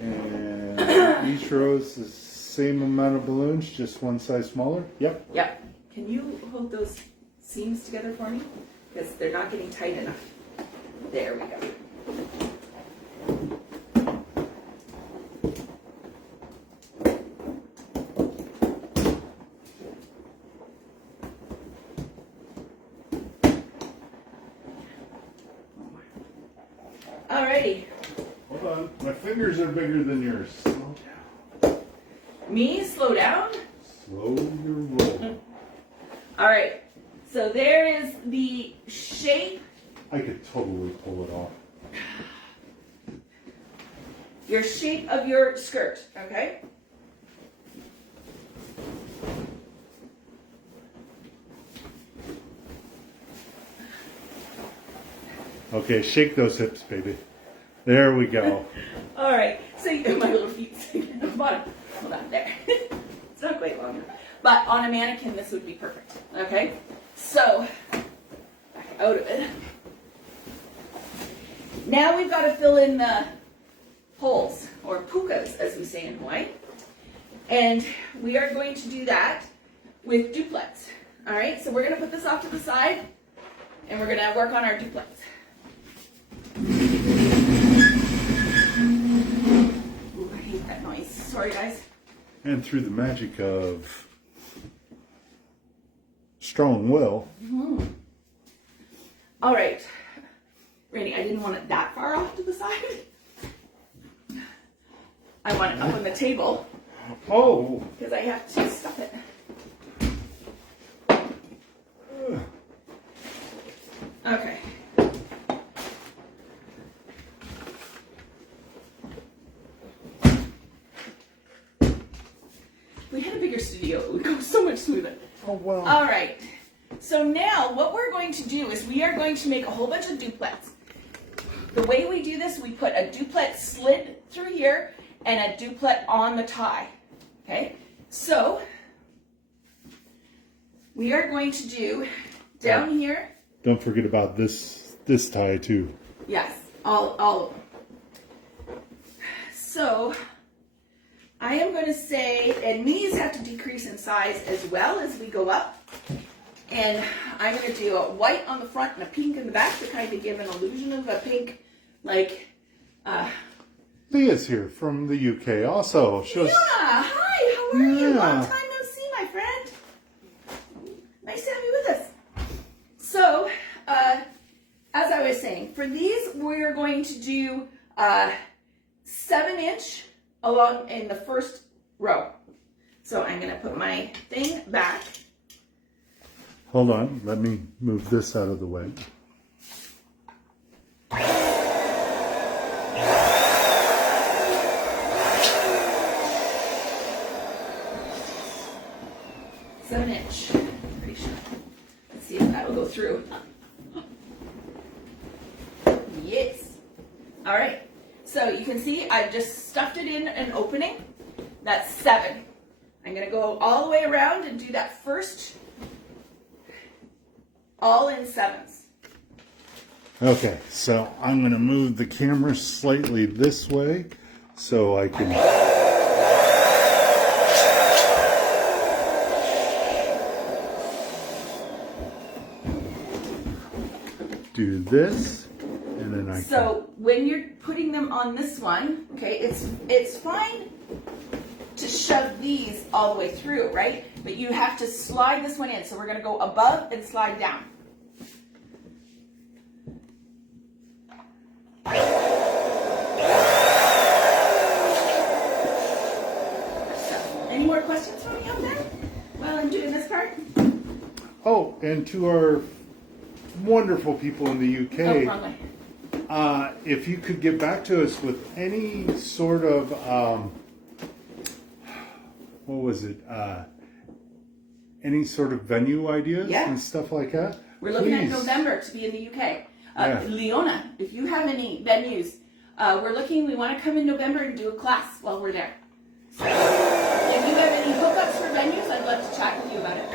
And each row is the same amount of balloons, just one size smaller? Yep. Yep. Can you hold those seams together for me? Because they're not getting tight enough. There we go. Alrighty. Hold on, my fingers are bigger than yours. Slow down. Me? Slow down? Slow your roll. Alright. So there is the shape I could totally pull it off. Your shape of your skirt, okay? Okay, shake those hips, baby. There we go. All right, so my little feet sticking at the bottom. Hold on, there. It's not quite long enough. But on a mannequin, this would be perfect, okay? So, back out of it. Now we've got to fill in the holes, or pukas, as we say in Hawaii. And we are going to do that with duplex. All right, so we're going to put this off to the side, and we're going to work on our duplex. Ooh, I hate that noise. Sorry, guys. And through the magic of strong will. Mm-hmm. All right. Randy, I didn't want it that far off to the side. I want it up on the table. Oh! Because I have to stuff it. Okay. If we had a bigger studio, it would go so much smoother. Oh, well. All right. So now what we're going to do is we are going to make a whole bunch of duplex. The way we do this, we put a duplex slit through here and a duplex on the tie. Okay? So we are going to do down here. Don't forget about this tie too. Yes, all of them. So I am going to say, and these have to decrease in size as well as we go up. And I'm going to do a white on the front and a pink in the back to kind of give an illusion of a pink, like. Leah's here from the UK also. Yeah, hi, how are you? Yeah. Long time no see, my friend. Nice to have you with us. So, as I was saying, for these, we're going to do 7-inch along in the first row. So I'm going to put my thing back. Hold on, let me move this out of the way. Inch. Pretty sure. Let's see if that'll go through. Yes. All right. So you can see I've just stuffed it in an opening. That's 7. I'm going to go all the way around and do that first, all in 7s. Okay, so I'm going to move the camera slightly this way so I can do this, and then I So when you're putting them on this one, okay, it's fine to shove these all the way through, right? But you have to slide this one in. So we're going to go above and slide down. Any more questions for me out there while I'm doing this part? Oh, and to our wonderful people in the UK, Oh, wrong way. if you could get back to us with any sort of, what was it? Any sort of venue ideas Yeah. and stuff like that? We're looking at Please. November to be in the UK. Yeah. Leona, if you have any venues, we want to come in November and do a class while we're there. So if you have any hookups for venues, I'd love to chat with you about it.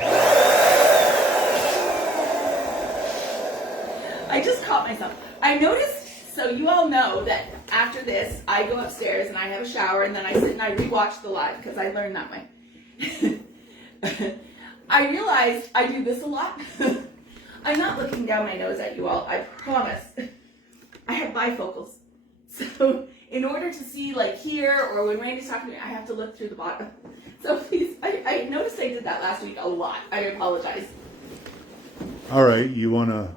I just caught myself. I noticed, so you all know that after this, I go upstairs and I have a shower and then I sit and I rewatch the live because I learned that way. I realized I do this a lot. I'm not looking down my nose at you all, I promise. I have bifocals. So in order to see like here or when Randy's talking to me, I have to look through the bottom. So please, I noticed I did that last week a lot. I apologize. All right, you want to...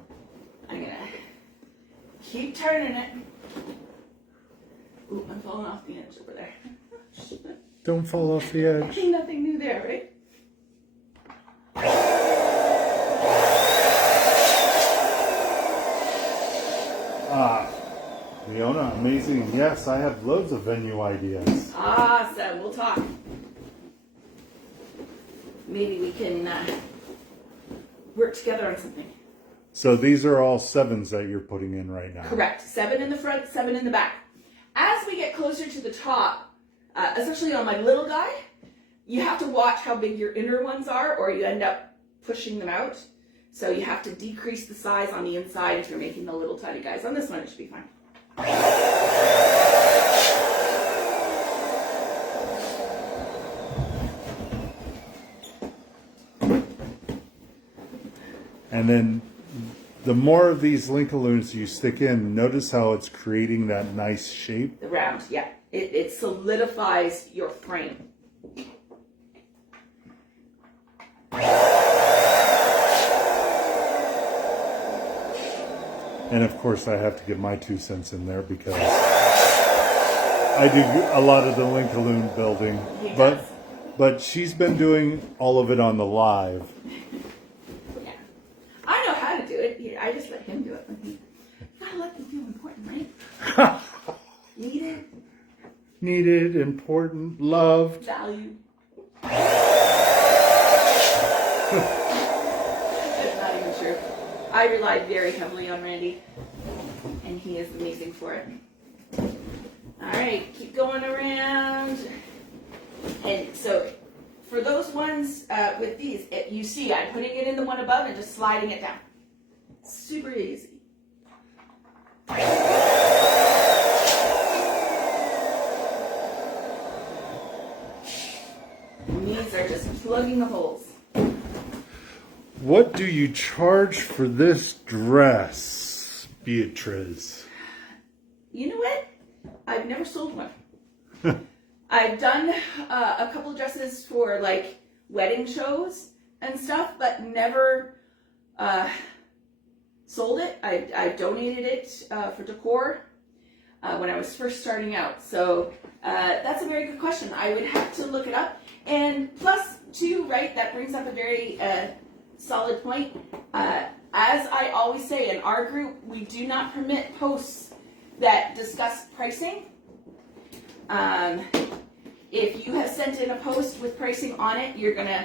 I'm going to keep turning it. Ooh, I'm falling off the edge over there. Don't fall off the edge. Nothing new there, right? Leona, amazing. Yes, I have loads of venue ideas. Awesome. We'll talk. Maybe we can work together on something. So these are all 7s that you're putting in right now. Correct. 7 in the front, 7 in the back. As we get closer to the top, especially on my little guy, you have to watch how big your inner ones are or you end up pushing them out. So you have to decrease the size on the inside if you're making the little tiny guys. On this one, it should be fine. And then the more of these Linkaloons you stick in, notice how it's creating that nice shape. The round, yeah. It solidifies your frame. And of course I have to get my 2 cents in there because I do a lot of the Linkaloon building. He does. But she's been doing all of it on the live. Yeah. I know how to do it. I just let him do it. You gotta let them feel important, right? Needed, important, loved. Valued. That's not even true. I relied very heavily on Randy, and he is amazing for it. All right, keep going around. And so, for those ones with these, you see I'm putting it in the one above and just sliding it down. Super easy. And these are just plugging the holes. What do you charge for this dress, Beatrice? You know what? I've never sold one. I've done a couple dresses for like wedding shows and stuff, but never sold it. I donated it for decor when I was first starting out. So that's a very good question. I would have to look it up. And plus, too, right, that brings up a very solid point. As I always say, in our group, we do not permit posts that discuss pricing. If you have sent in a post with pricing on it, you're going to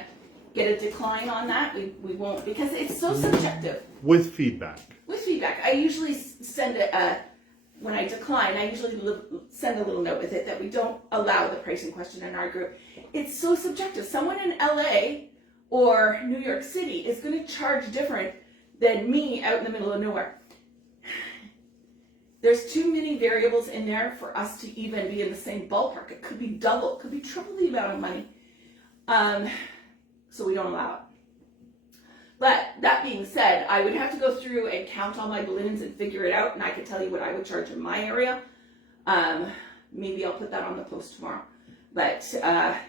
get a decline on that. We won't, because it's so subjective. With feedback. With feedback. I usually send when I decline, I usually send a little note with it that we don't allow the pricing question in our group. It's so subjective. Someone in LA or New York City is going to charge different than me out in the middle of nowhere. There's too many variables in there for us to even be in the same ballpark. It could be double, it could be triple the amount of money. So we don't allow it. But that being said, I would have to go through and count all my balloons and figure it out, and I could tell you what I would charge in my area. Maybe I'll put that on the post tomorrow. But I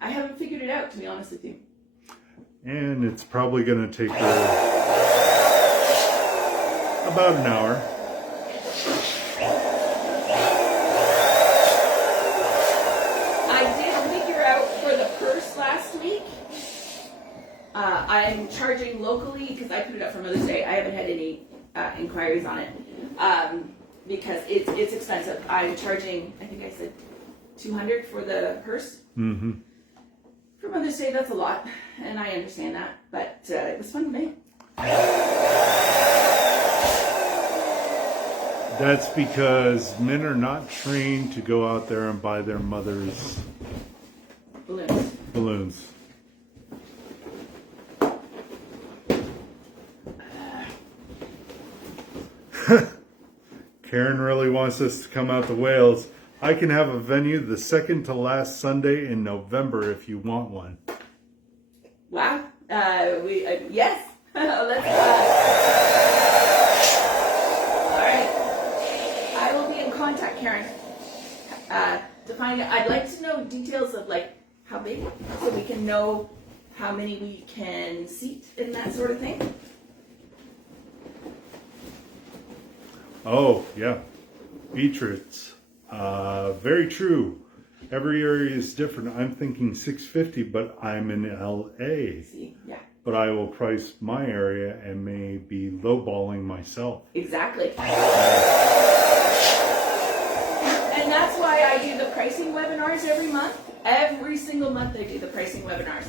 haven't figured it out, to be honest with you. And it's probably going to take her about an hour. I did figure out for the purse last week. I'm charging locally because I put it up for Mother's Day. I haven't had any inquiries on it because it's expensive. I'm charging, I think I said $200 for the purse. Mm-hmm. For Mother's Day, that's a lot, and I understand that, but it was fun to make. That's because men are not trained to go out there and buy their mother's balloons. Karen really wants us to come out to Wales. I can have a venue the second to last Sunday in November if you want one. Wow. Yes. Let's all right. I will be in contact, Karen, to find out. I'd like to know details of like how big, so we can know how many we can seat and that sort of thing. Oh, yeah. Beatrice. Very true. Every area is different. I'm thinking 650, but I'm in LA. See, yeah. but I will price my area and may be lowballing myself. Exactly. And that's why I do the pricing webinars every month. Every single month I do the pricing webinars,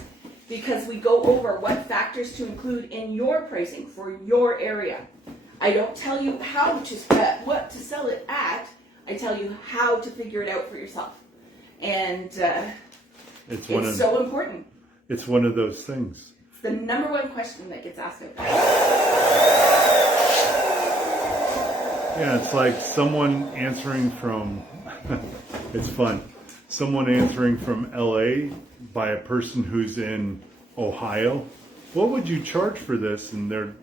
because we go over what factors to include in your pricing for your area. I don't tell you how to what to sell it at. I tell you how to figure it out for yourself. And it's so important. It's one of those things. It's the number one question that gets asked out there. Yeah, it's like someone answering from, it's fun, someone answering from LA by a person who's in Ohio. What would you charge for this? And their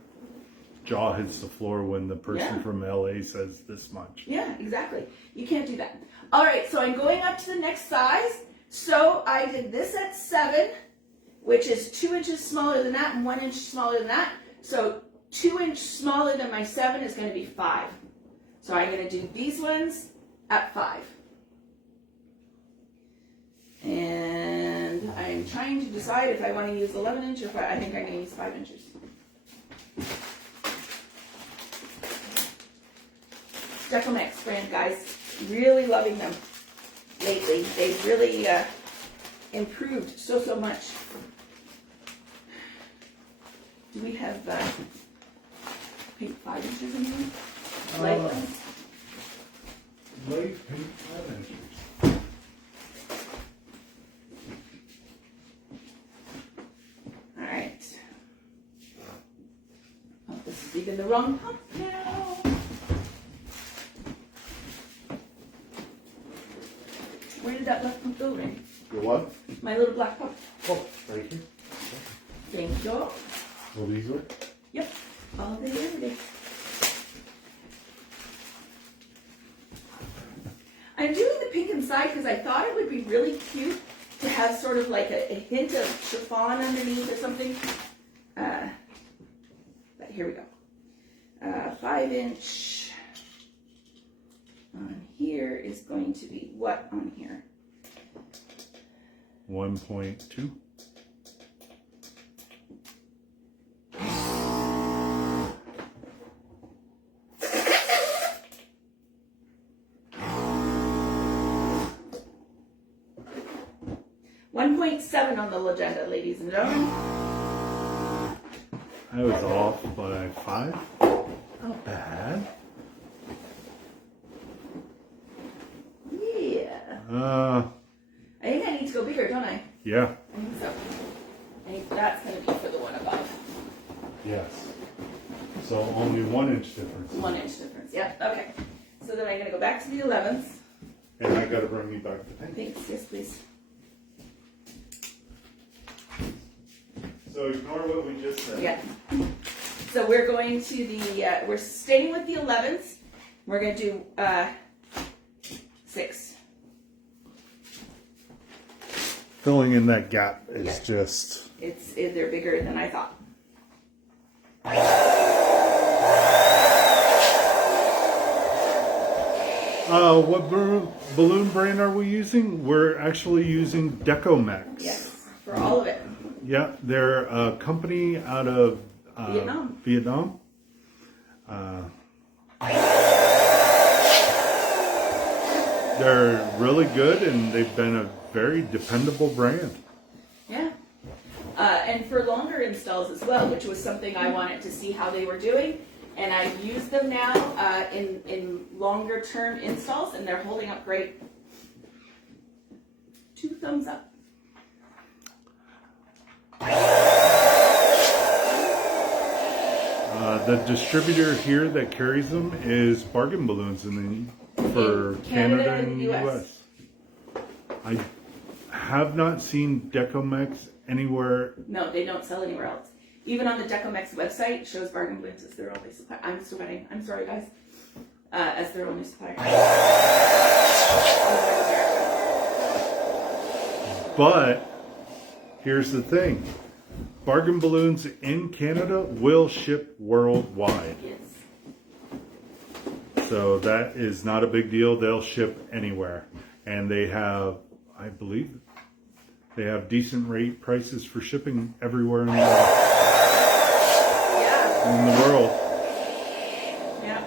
jaw hits the floor when the person from LA says this much. Yeah, exactly. You can't do that. All right, so I'm going up to the next size. So I did this at 7, which is 2 inches smaller than that and 1 inch smaller than that. So 2 inch smaller than my 7 is going to be 5. So I'm going to do these ones at 5. And I'm trying to decide if I want to use 11 inch or if I think I'm going to use 5 inches. Decomax brand, guys. Really loving them lately. They've really improved so much. Do we have pink 5 inches in here? Light ones? Light pink 5 inches. Alright. Oh, this is even the wrong pump now. Where did that black pump go, Ray? Your what? My little black pump. Oh, right here. Thank you. Will these work? Yep. All day, every day. I'm doing the pink inside because I thought it would be really cute to have sort of like a hint of chiffon underneath or something. But here we go. 5 inch on here is going to be what on here? 1.2. .7 on the agenda, ladies and gentlemen. I was off by 5. Not bad. Yeah. Uh, I think I need to go bigger, don't I? yeah. I think so. I think that's going to be for the one above. Yes. So only 1 inch difference. 1 inch difference. Yep. Okay. So then I'm going to go back to the 11s. And I got to bring you back the pink. Thanks. Yes, please. So ignore what we just said. Yeah. So we're going to the, we're staying with the 11s. We're going to do 6. Filling in that gap is just... They're bigger than I thought. What balloon brand are we using? We're actually using Decomax. Yes, for all of it. Yeah, they're a company out of Vietnam. They're really good, and they've been a very dependable brand. Yeah. And for longer installs as well, which was something I wanted to see how they were doing. And I've used them now in longer term installs, and they're holding up great. 2 thumbs up. The distributor here that carries them is Bargain Balloons for Canada and the US. I have not seen Decomax anywhere. No, they don't sell anywhere else. Even on the Decomax website, it shows Bargain Balloons as their only supplier. I'm sweating. I'm sorry, guys. As their only supplier. But here's the thing. Bargain Balloons in Canada will ship worldwide. Yes. So that is not a big deal. They'll ship anywhere. And they have, I believe, they have decent rate prices for shipping everywhere in the world. in the world. Yeah.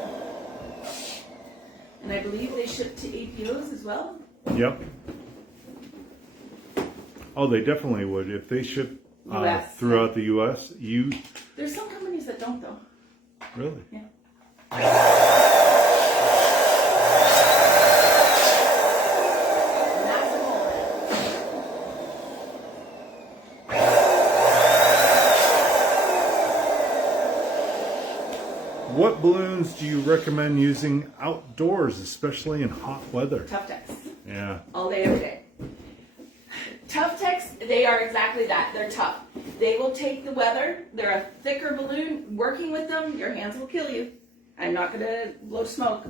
And I believe they ship to APOs as well. Yep. Oh, they definitely would if they ship US. throughout the U.S. There's some companies that don't, though. Really? Yeah. What balloons do you recommend using outdoors, especially in hot weather? Tough Tex. Yeah. All day, every day. Tough Tex, they are exactly that. They're tough. They will take the weather. They're a thicker balloon. Working with them, your hands will kill you. I'm not going to blow smoke.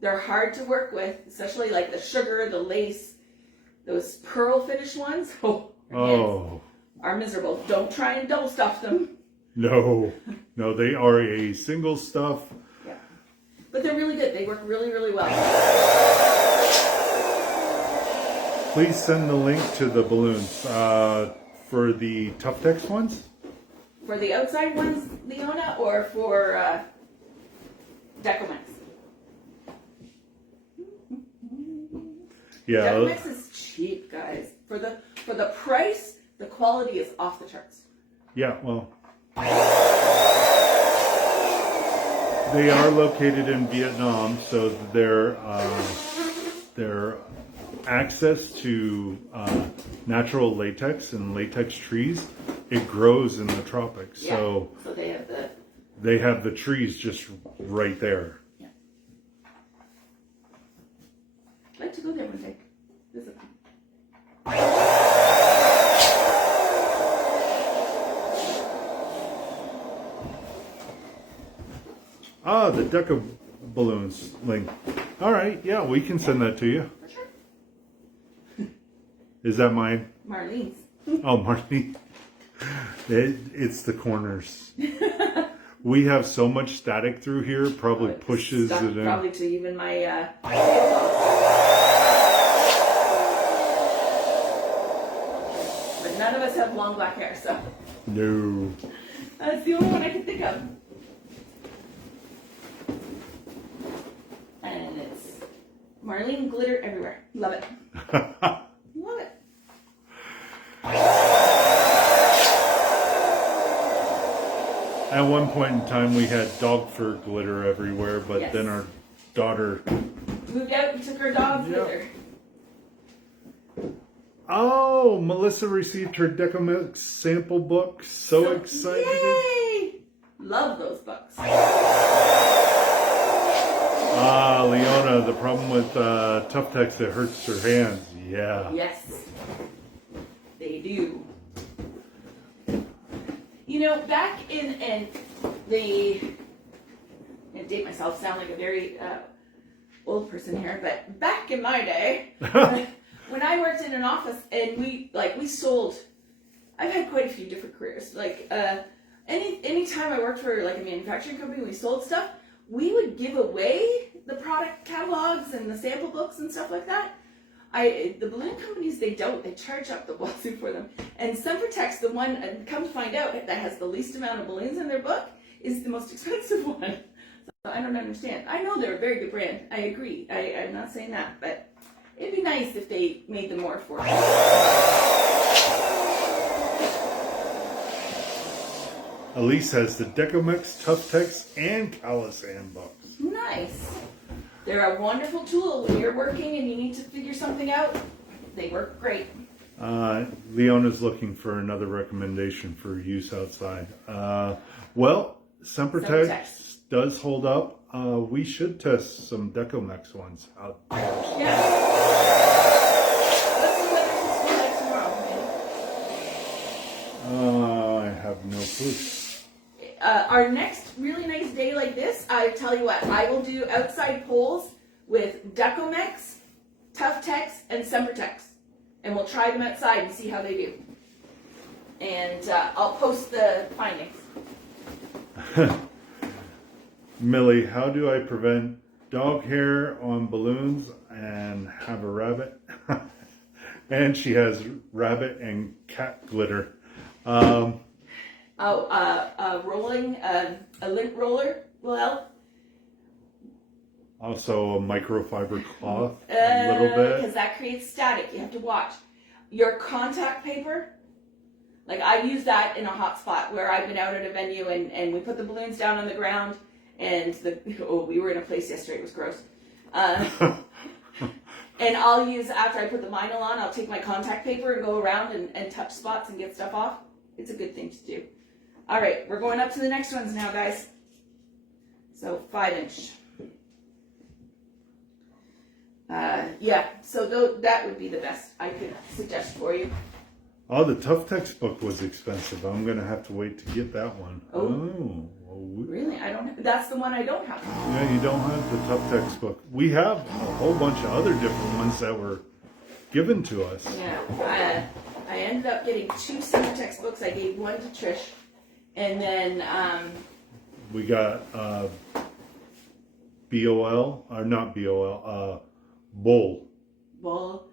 They're hard to work with, especially like the sugar, the lace, those pearl finish ones. Oh, your hands are miserable. Don't try and double stuff them. No, they are a single stuff. Yeah. But they're really good. They work really, really well. Please send the link to the balloons for the Tough Tex ones. For the outside ones, Leona, or for Decomax? Yeah. Decomax is cheap, guys. For the price, the quality is off the charts. Yeah, well, they are located in Vietnam, so their access to natural latex and latex trees, it grows in the tropics. Yeah. So they have the trees just right there. Yeah. I'd like to go there one day. Visit them. Ah, the Deco balloons link. All right, yeah, we can send that to you. For sure. Is that mine? Marlene's. Oh, Marty. It's the corners. We have so much static through here, probably pushes it in. Probably to even my but none of us have long black hair, so No. that's the only one I can think of. And it's Marlene glitter everywhere. Love it. Love it. At one point in time, we had dog fur glitter everywhere, but Yes. then our daughter Moved out and took her dog with her. Oh, Melissa received her Decomix sample book. So excited. Yay! Love those books. Ah, Leona, the problem with Tough Tex, it hurts her hands. Yeah. Yes, they do. You know, back in the, I'm gonna date myself, sound like a very old person here, but back in my day, when I worked in an office and we sold, I've had quite a few different careers. Like any time I worked for like a manufacturing company, we sold stuff. We would give away the product catalogs and the sample books and stuff like that. The balloon companies, they don't. They charge up the wazoo for them. And Sempertex, the one, come to find out, that has the least amount of balloons in their book, is the most expensive one. So I don't understand. I know they're a very good brand. I agree. I'm not saying that, but it'd be nice if they made them more affordable. Elise has the Decomix, Tough Tex, and Calisan books. Nice. They're a wonderful tool when you're working and you need to figure something out. They work great. Leona's looking for another recommendation for use outside. Well, Sempertex does hold up. We should test some Decomex ones outdoors. Yeah. What's the weather like tomorrow? I have no clue. Our next really nice day like this, I tell you what, I will do outside polls with Decomex, Tough Tex, and Sempertex. And we'll try them outside and see how they do. And I'll post the findings. Millie, how do I prevent dog hair on balloons and have a rabbit? And she has rabbit and cat glitter. A lint roller will help. Also a microfiber cloth, a little bit. Because that creates static. You have to watch. Your contact paper, like I use that in a hot spot where I've been out at a venue and we put the balloons down on the ground and we were in a place yesterday, it was gross. And I'll use, after I put the vinyl on, I'll take my contact paper and go around and touch spots and get stuff off. It's a good thing to do. All right, we're going up to the next ones now, guys. So 5-inch. Yeah, so that would be the best I could suggest for you. Oh, the Tough textbook was expensive. I'm going to have to wait to get that one. Oh. Really? That's the one I don't have. Yeah, you don't have the Tough textbook. We have a whole bunch of other different ones that were given to us. Yeah, I ended up getting 2 summer textbooks. I gave one to Trish. And then we got BOL, or not BOL, Bull. Bull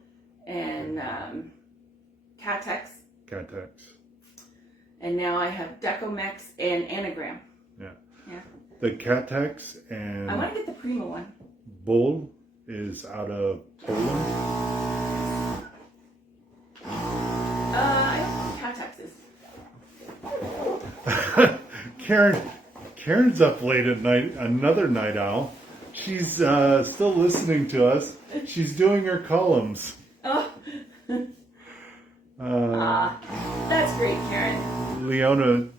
and Catex. Catex. And now I have Decomex and Anagram. Yeah. The Catex and I want to get the Prima one. Bull is out of Poland. I don't know what Catex is. Karen's up late at night, another night owl. She's still listening to us. She's doing her columns. Oh. That's great, Karen. Leona,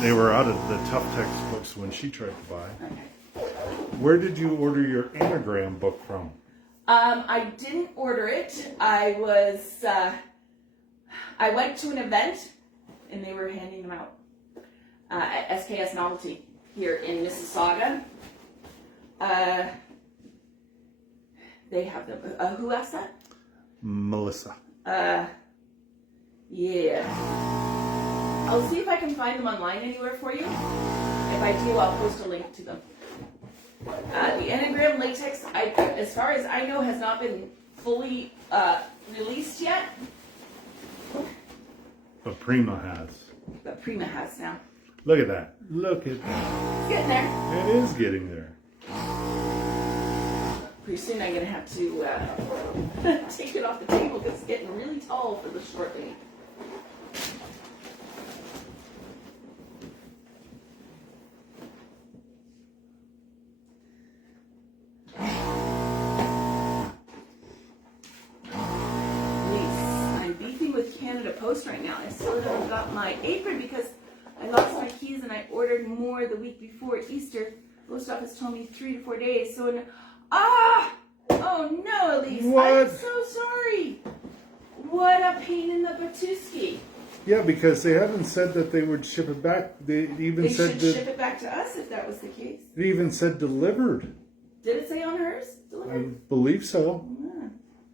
they were out of the Tough textbooks when she tried to buy. Okay. Where did you order your anagram book from? I didn't order it. I went to an event and they were handing them out at SKS Novelty here in Mississauga. They have them. Who asked that? Melissa. Yeah. I'll see if I can find them online anywhere for you. If I do, I'll post a link to them. The anagram latex, as far as I know, has not been fully released yet. But Prima has. But Prima has now. Look at that. Look at that. It's getting there. It is getting there. Pretty soon I'm going to have to take it off the table because it's getting really tall for the short thing. I'm beefing with Canada Post right now. I still haven't got my apron because I lost my keys and I ordered more the week before Easter. Post office told me 3 to 4 days. So, oh no, Elise. What? I'm so sorry. What a pain in the Batuski. Yeah, because they haven't said that they would ship it back. They should ship it back to us if that was the case. It even said delivered. Did it say on hers? I Delivered? believe so.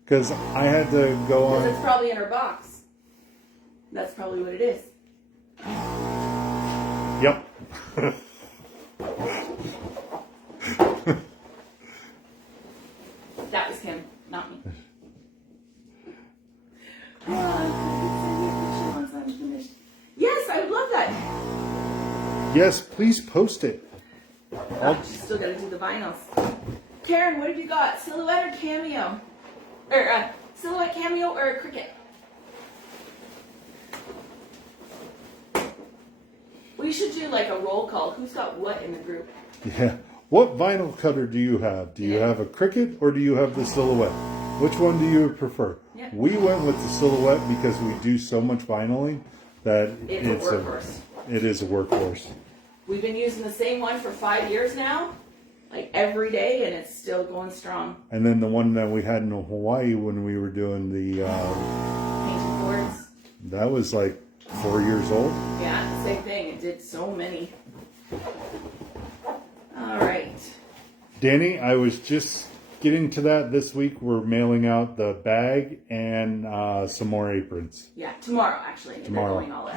Because I had to go on. Because it's probably in her box. That's probably what it is. Yep. That was him, not me. Yes, I would love that. Yes, please post it. She's still got to do the vinyls. Karen, what have you got? Silhouette or cameo? Or silhouette, cameo, or a cricket? We should do like a roll call. Who's got what in the group? Yeah. What vinyl cutter do you have? Do you have a Cricut or do you have the Silhouette? Which one do you prefer? Yeah. We went with the Silhouette because we do so much vinyling that It's a workhorse. It is a workhorse. We've been using the same one for 5 years now, like every day, and it's still going strong. And then the one that we had in Hawaii when we were doing the Painting boards. that was like 4 years old. Yeah, same thing. It did so many. All right. Danny, I was just getting to that this week. We're mailing out the bag and some more aprons. Yeah, tomorrow actually. Tomorrow. They're going all out.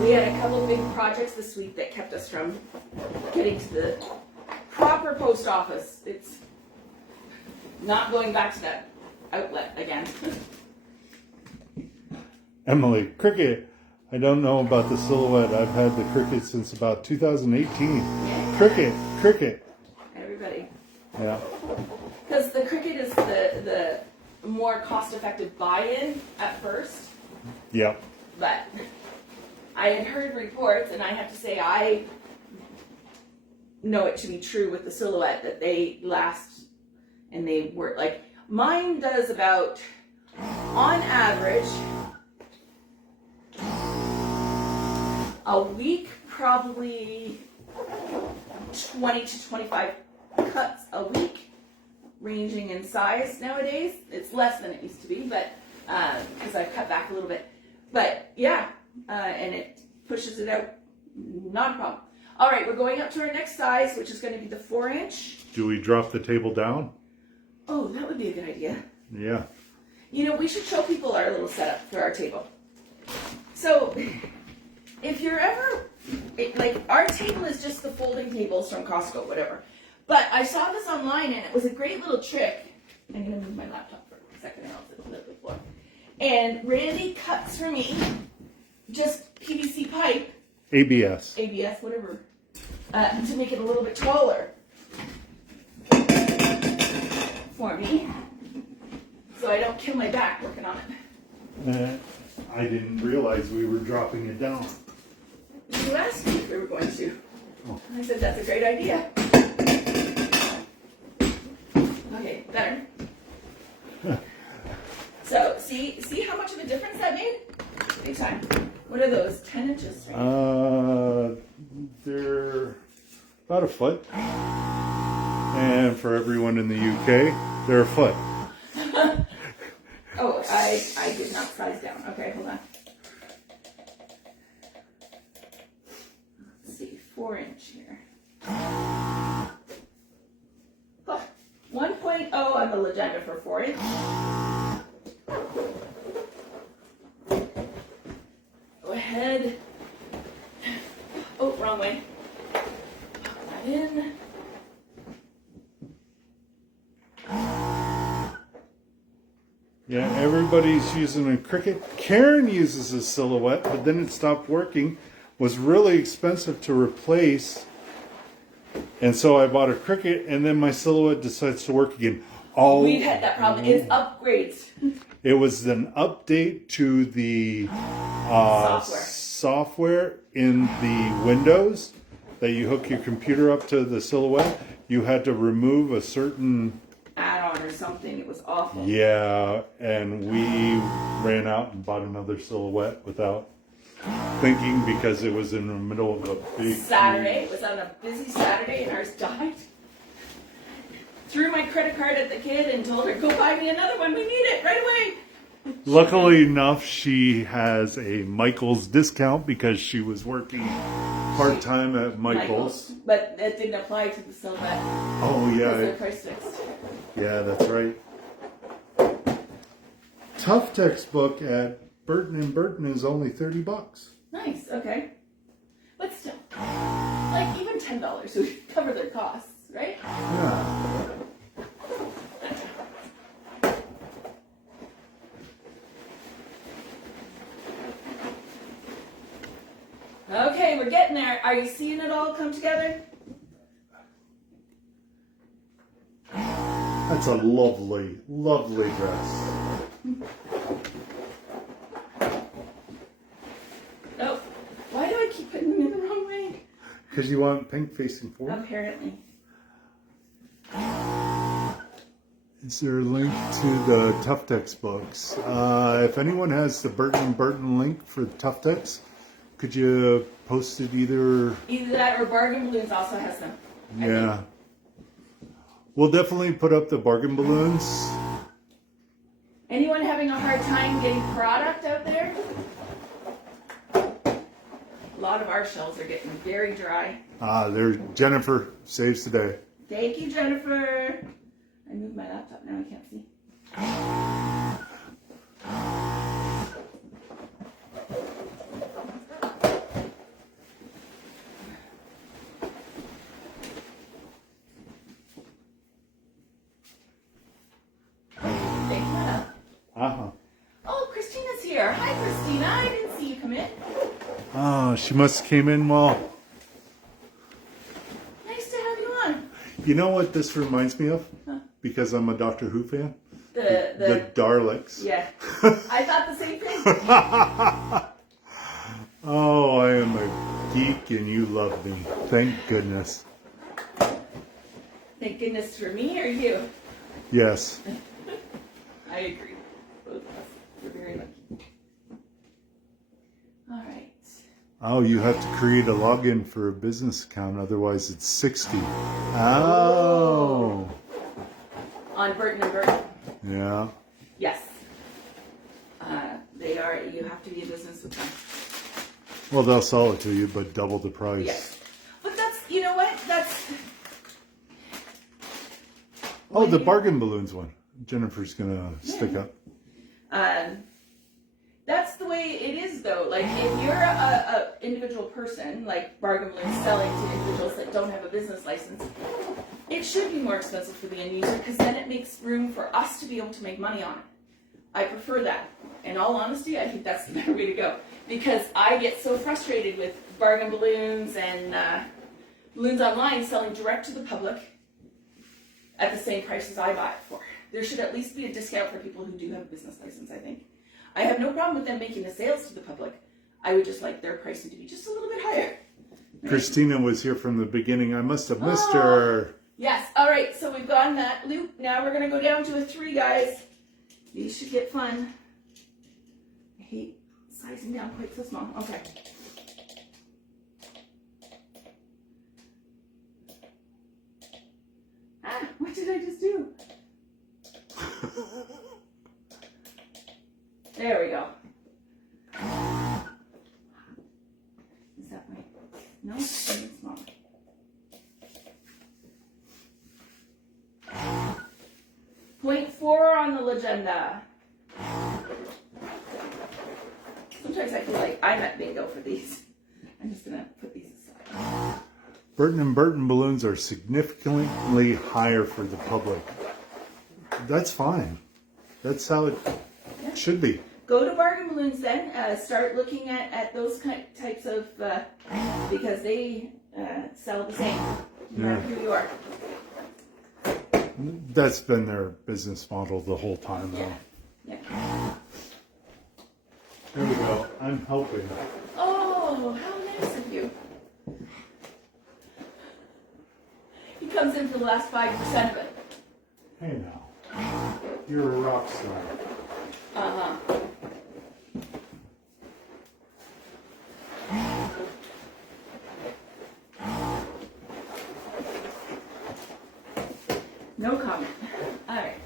We had a couple of big projects this week that kept us from getting to the proper post office. It's not going back to that outlet again. Emily, Cricket. I don't know about the silhouette. I've had the Cricket since about 2018. Yeah. Cricket. Everybody. Yeah. Because the Cricket is the more cost-effective buy-in at first. Yeah. But I had heard reports, and I have to say I know it to be true with the Silhouette, that they last, and they work, like, mine does about, on average, a week, probably 20 to 25 cuts a week, ranging in size nowadays. It's less than it used to be, but because I've cut back a little bit. But yeah, and it pushes it out, not a problem. All right, we're going up to our next size, which is going to be the 4-inch. Do we drop the table down? Oh, that would be a good idea. Yeah. You know, we should show people our little setup for our table. So, if you're ever, like, our table is just the folding tables from Costco, whatever. But I saw this online, and it was a great little trick. I'm going to move my laptop for a second, or else it'll hit the floor. And Randy cuts for me just PVC pipe. ABS, whatever. To make it a little bit taller for me. So I don't kill my back working on it. I didn't realize we were dropping it down. You asked me if we were going to. Oh. I said, that's a great idea. Okay, better. So, see how much of a difference that made? Big time. What are those, 10 inches? Right? They're about a foot. And for everyone in the UK, they're a foot. Oh, I did not size down. Okay, hold on. Let's see, 4-inch here. Oh, 1.0 on the Legenda for 4-inch. Go ahead. Oh, wrong way. Pop that in. Yeah, everybody's using a Cricut. Karen uses a Silhouette, but then it stopped working. Was really expensive to replace. And so I bought a Cricut, and then my Silhouette decides to work again. Oh, We've had that problem. It's upgrades. it was an update to the software in the Windows that you hook your computer up to the Silhouette. You had to remove a certain Add-on or something. It was awful. Yeah, and we ran out and bought another Silhouette without thinking because it was in the middle of a big Saturday. It was on a busy Saturday and ours died. Threw my credit card at the kid and told her, go buy me another one. We need it right away. Luckily enough, she has a Michael's discount because she was working part-time at Michael's. But that didn't apply to the Silhouette. Oh, yeah. Because the price fixed. Yeah, that's right. Tough textbook at Burton & Burton is only $30. Nice, okay. But still, like even $10 would cover their costs, right? Yeah. Okay, we're getting there. Are you seeing it all come together? That's a lovely, lovely dress. Oh, why do I keep putting them in the wrong way? Because you want pink facing forward? Apparently. Is there a link to the Tough textbooks? If anyone has the Burton & Burton link for the Tough Tex, could you post it either? Either that or Bargain Balloons also has them. I Yeah. think. We'll definitely put up the bargain balloons. Anyone having a hard time getting product out there? A lot of our shelves are getting very dry. There's Jennifer saves the day. Thank you, Jennifer. I moved my laptop, now I can't see. Thank you. Uh-huh. Oh, Christina's here. Hi, Christina. Lena, I didn't see you come in. Oh, she must have came in well. Nice to have you on. You know what this reminds me of? Huh. Because I'm a Doctor Who fan? The Daleks. Yeah. I thought the same thing. Oh, I am a geek and you love me. Thank goodness. Thank goodness for me or you. Yes. I agree. Both of us. We're very lucky. All right. Oh, you have to create a login for a business account, otherwise it's 60. Oh. On Burton and Burton. Yeah. Yes. They are, you have to be a business with them. Well, they'll sell it to you, but double the price. Yes. But that's, you know what? That's... Oh, the bargain balloons one. Jennifer's going to stick up. That's the way it is, though. Like, if you're a individual person, like bargain balloons selling to individuals that don't have a business license, it should be more expensive for the end user because then it makes room for us to be able to make money on it. I prefer that. In all honesty, I think that's the better way to go because I get so frustrated with bargain balloons and balloons online selling direct to the public at the same price as I buy it for. There should at least be a discount for people who do have a business license, I think. I have no problem with them making the sales to the public. I would just like their pricing to be just a little bit higher. Right? Christina was here from the beginning. I must have missed her. Yes. All right. So we've gone that loop. Now we're going to go down to a 3, guys. These should get fun. I hate sizing down quite so small. Okay. Ah, what did I just do? There we go. Is that my... No? It's smaller. Point 4 on the agenda. Sometimes I feel like I'm at bingo for these. I'm just going to put these aside. Burton and Burton balloons are significantly higher for the public. That's fine. That's how it should be. Go to bargain balloons then. Start looking at those types of, because they sell the same, no matter who you are. That's been their business model the whole time, though. Yeah. There we go. I'm helping. Oh, how nice of you. He comes in for the last 5% of it. Hey now. You're a rock star. Uh-huh. No comment. All right.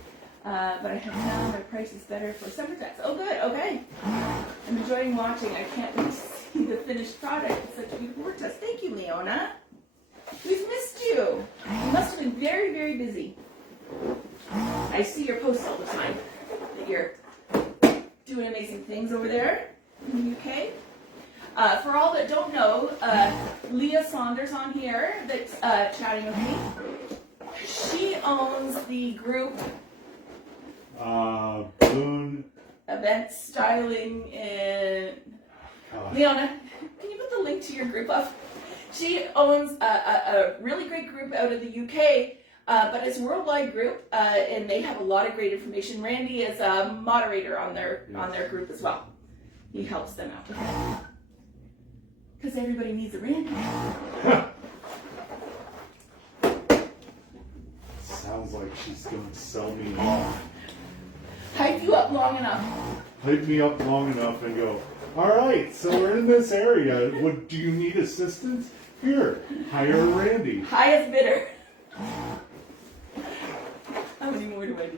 But I have found my price is better for summer tax. Oh, good. Okay. I'm enjoying watching. I can't wait to see the finished product. It's such a beautiful work test. Thank you, Leona. We've missed you. You must have been very, very busy. I see your posts all the time that you're doing amazing things over there in the UK. For all that don't know, Leah Saunders on here that's chatting with me. She owns the group Balloon. Event Styling and Leona, can you put the link to your group up? She owns a really great group out of the UK, but it's a worldwide group, and they have a lot of great information. Randy is a moderator on their group as well. He helps them out with it. Because everybody needs a Randy. Sounds like she's going to sell me off. Hype you up long enough. Hype me up long enough and go, all right, so we're in this area. Do you need assistance? Here, hire Randy. Highest bidder. How many more do I do?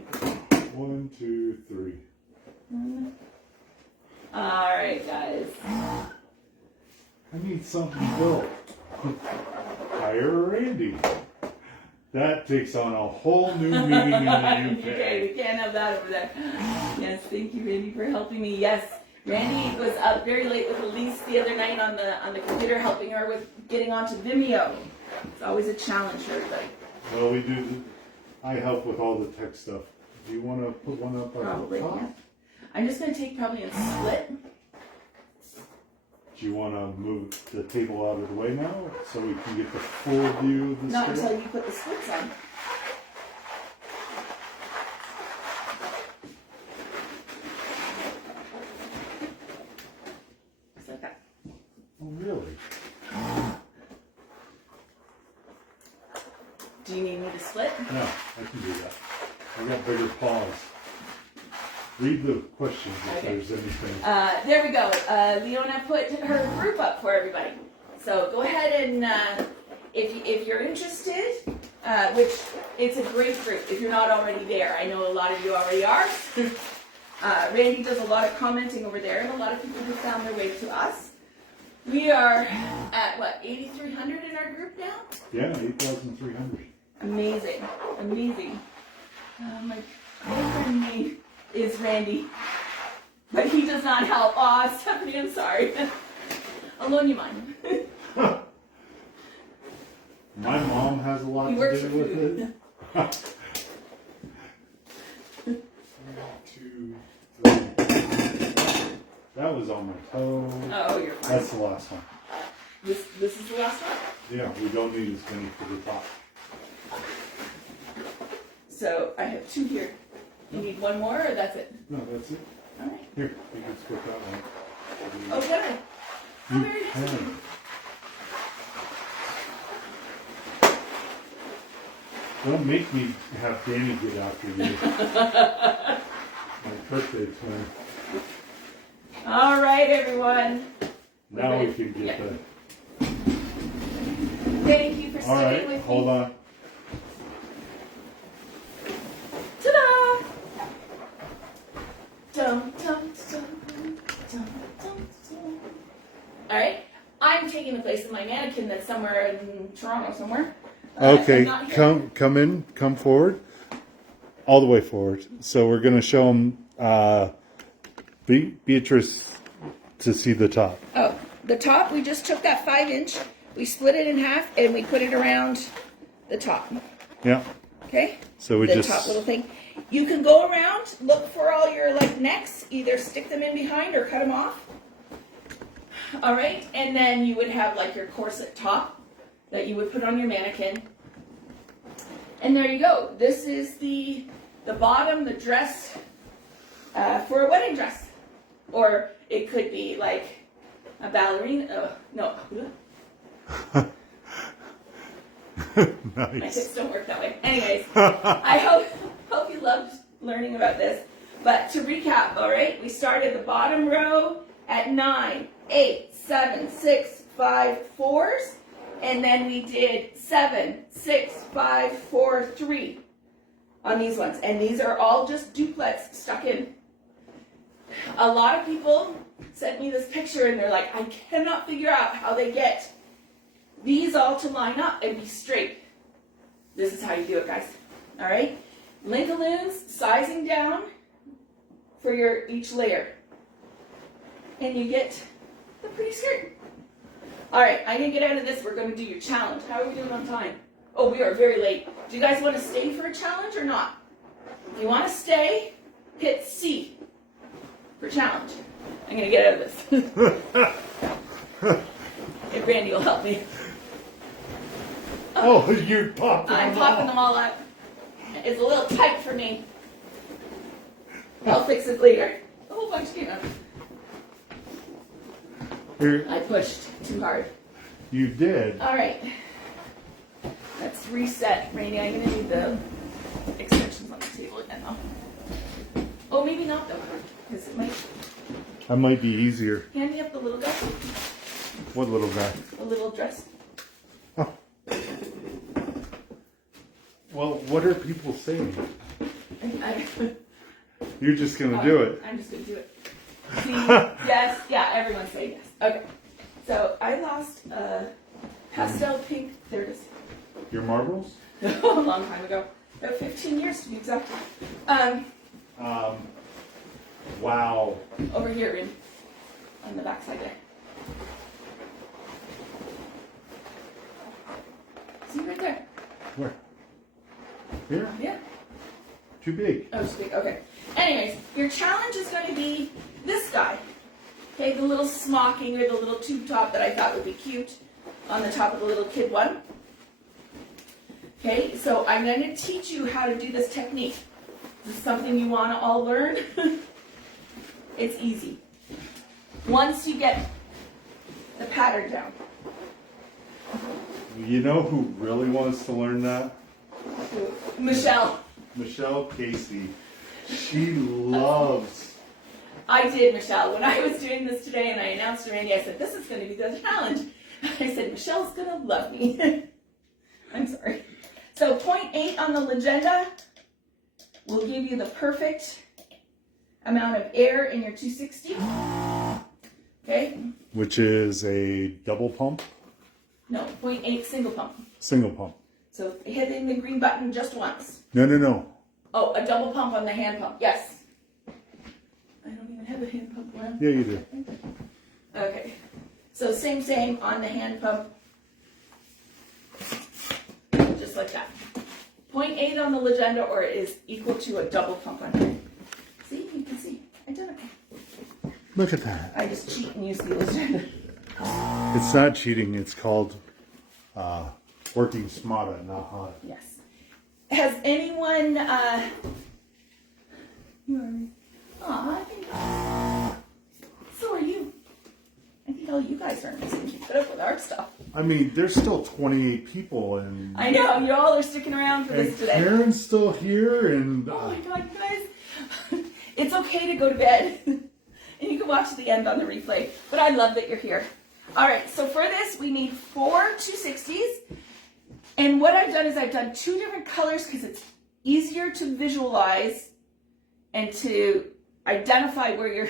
1, 2, 3. All right, guys. I need something built. Hire Randy. That takes on a whole new meaning in the UK. Okay, we can't have that over there. Yes, thank you, Randy, for helping me. Yes, Randy was up very late with Elise the other night on the computer, helping her with getting onto Vimeo. It's always a challenge for everybody. Well, we do. I help with all the tech stuff. Do you want to put one up on Probably, the top? yeah. I'm just going to take probably a split, Do you want to move the table out of the way now so we can get the full view of the Not skirt? until you put the splits on. Just like that. Oh, really? Do you need me to split? No, I can do that. I got bigger paws. Read the questions if Okay. there's anything. There we go. Leona put her group up for everybody. So go ahead and if you're interested, which it's a great group if you're not already there. I know a lot of you already are. Randy does a lot of commenting over there, and a lot of people who found their way to us. We are at what, 8,300 in our group now? Yeah, 8,300. Amazing, amazing. My friend name is Randy, but he does not help. Aw, Stephanie, I'm sorry. I'll loan you mine. My mom has a lot He to works do for with food. it. 1, 2, 3. That was on my toe. Oh, you're fine. That's the last one. This is the last one? Yeah, we don't need as many for the top. So I have 2 here. You need one more, or that's it? No, that's it. All right. Here, you can split that one. Oh, good. How very nice of you. can. Don't make me have Danny get after you. My birthday twin. All right, everyone. Now we can get Yeah. the. Thank you for All sticking right, with hold me. on. Ta-da! Dum, dum, dum, dum, dum, dum. All right. I'm taking the place of my mannequin that's somewhere in Toronto somewhere. Okay, I'm not here. come forward, all the way forward. So we're gonna show them Beatrice to see the top. Oh, the top, we just took that 5-inch, we split it in half, and we put it around the top. Yeah. Okay? So we The just. top little thing. You can go around, look for all your necks, either stick them in behind or cut them off. All right, and then you would have your corset top that you would put on your mannequin. And there you go. This is the bottom, the dress for a wedding dress. Or it could be like a ballerina. No. My Nice. hips don't work that way. Anyways, I hope you loved learning about this. But to recap, all right, we started the bottom row at 9, 8, 7, 6, 5, 4s, and then we did 7, 6, 5, 4, 3 on these ones. And these are all just duplets stuck in. A lot of people sent me this picture and they're like, I cannot figure out how they get these all to line up and be straight. This is how you do it, guys. All right? Linkaloons, sizing down for your each layer. And you get the pretty skirt. All right, I'm going to get out of this. We're going to do your challenge. How are we doing on time? Oh, we are very late. Do you guys want to stay for a challenge or not? If you want to stay, hit C for challenge. I'm going to get out of this. If Randy will help me. Oh, you're popping. I'm popping them all up. It's a little tight for me. I'll fix it later. A whole bunch came out. Here, I pushed too hard. you did. All right. Let's reset. Randy, I'm going to need the extensions on the table again, though. Oh, maybe not, though. Because it might... That might be easier. Hand me up the little guy. What little guy? The little dress. Oh. Well, what are people saying? You're just gonna do it. I'm just going to do it. See? Yes. Yeah, everyone's saying yes. Okay. So I lost pastel pink. There it is. Your marbles? A long time ago. About 15 years to be exact. Wow. Over here in on the back side there. See right there? Where? Here? Yeah. Too big. Oh, it's big. Okay. Anyways, your challenge is going to be this guy. Okay, the little smocking or the little tube top that I thought would be cute on the top of the little kid one. Okay, so I'm going to teach you how to do this technique. This is something you want to all learn. It's easy. Once you get the pattern down. You know who really wants to learn that? Michelle. Michelle Casey. She loves. I did, Michelle. When I was doing this today and I announced to Randy, I said, this is going to be the challenge. I said, Michelle's going to love me. I'm sorry. So 0.8 on the legenda will give you the perfect amount of air in your 260. Okay? Which is a double pump? No, 0.8 single pump. Single pump. So hitting the green button just once. No. Oh, a double pump on the hand pump. Yes. I don't even have a hand pump one. Yeah, you do. Okay. So same on the hand pump. Just like that. 0.8 on the legenda, or it is equal to a double pump on here. See? You can see. Identical. Look at that. I just cheat and use the legenda. It's not cheating. It's called working smarter, not hard. Yes. Has anyone, so are you. I think all you guys are going to keep it up with our stuff. I mean, there's still 28 people, and I know, you all are sticking around for this today. Karen's still here, and Oh my God, guys. It's okay to go to bed. And you can watch the end on the replay. But I love that you're here. All right, so for this, we need 4 260s. And what I've done is I've done 2 different colors because it's easier to visualize and to identify where your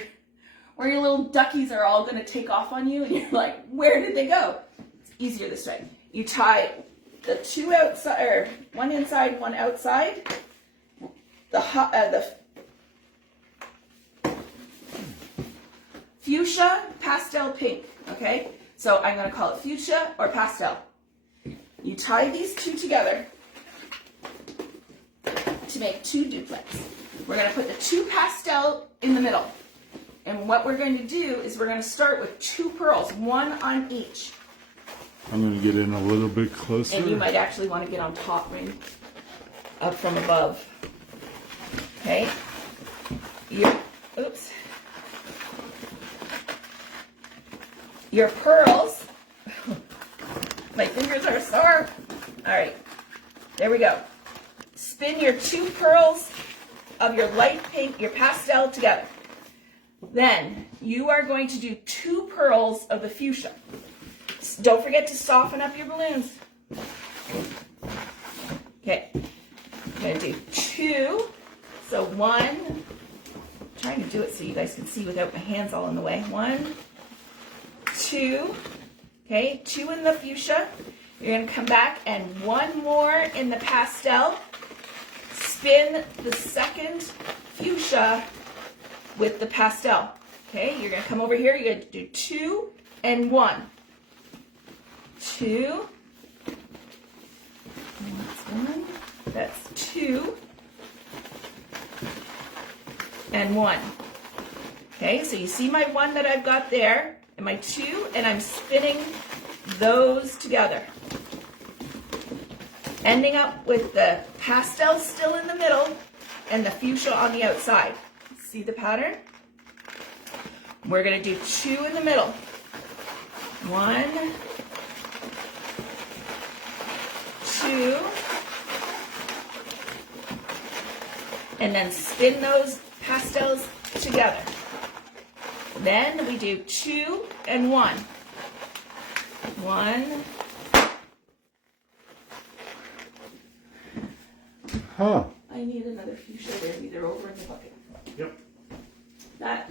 little duckies are all going to take off on you. And you're like, where did they go? It's easier this way. You tie the 2 outside, or 1 inside, 1 outside. The fuchsia, pastel, pink, okay? So I'm going to call it fuchsia or pastel. You tie these 2 together to make 2 duplex. We're going to put the 2 pastel in the middle. And what we're going to do is we're going to start with 2 pearls, 1 on each. I'm going to get in a little bit closer. And you might actually want to get on top, right? Up from above. Okay? Oops. Your pearls, my fingers are sore. All right, there we go. Spin your 2 pearls of your light pink, your pastel together. Then you are going to do 2 pearls of the fuchsia. Don't forget to soften up your balloons. Okay, I'm going to do 2. So 1, I'm trying to do it so you guys can see without my hands all in the way. 1, 2, okay, 2 in the fuchsia. You're going to come back and 1 more in the pastel. Spin the second fuchsia with the pastel. Okay, you're going to come over here. You're going to do 2 and 1. 2. That's 1. That's 2 and 1. Okay, so you see my 1 that I've got there. And my 2, and I'm spinning those together. Ending up with the pastel still in the middle and the fuchsia on the outside. See the pattern? We're going to do 2 in the middle. 1, 2, and then spin those pastels together. Then we do 2 and 1. 1. Huh. I need another fuchsia there, either over in the bucket. Yep. That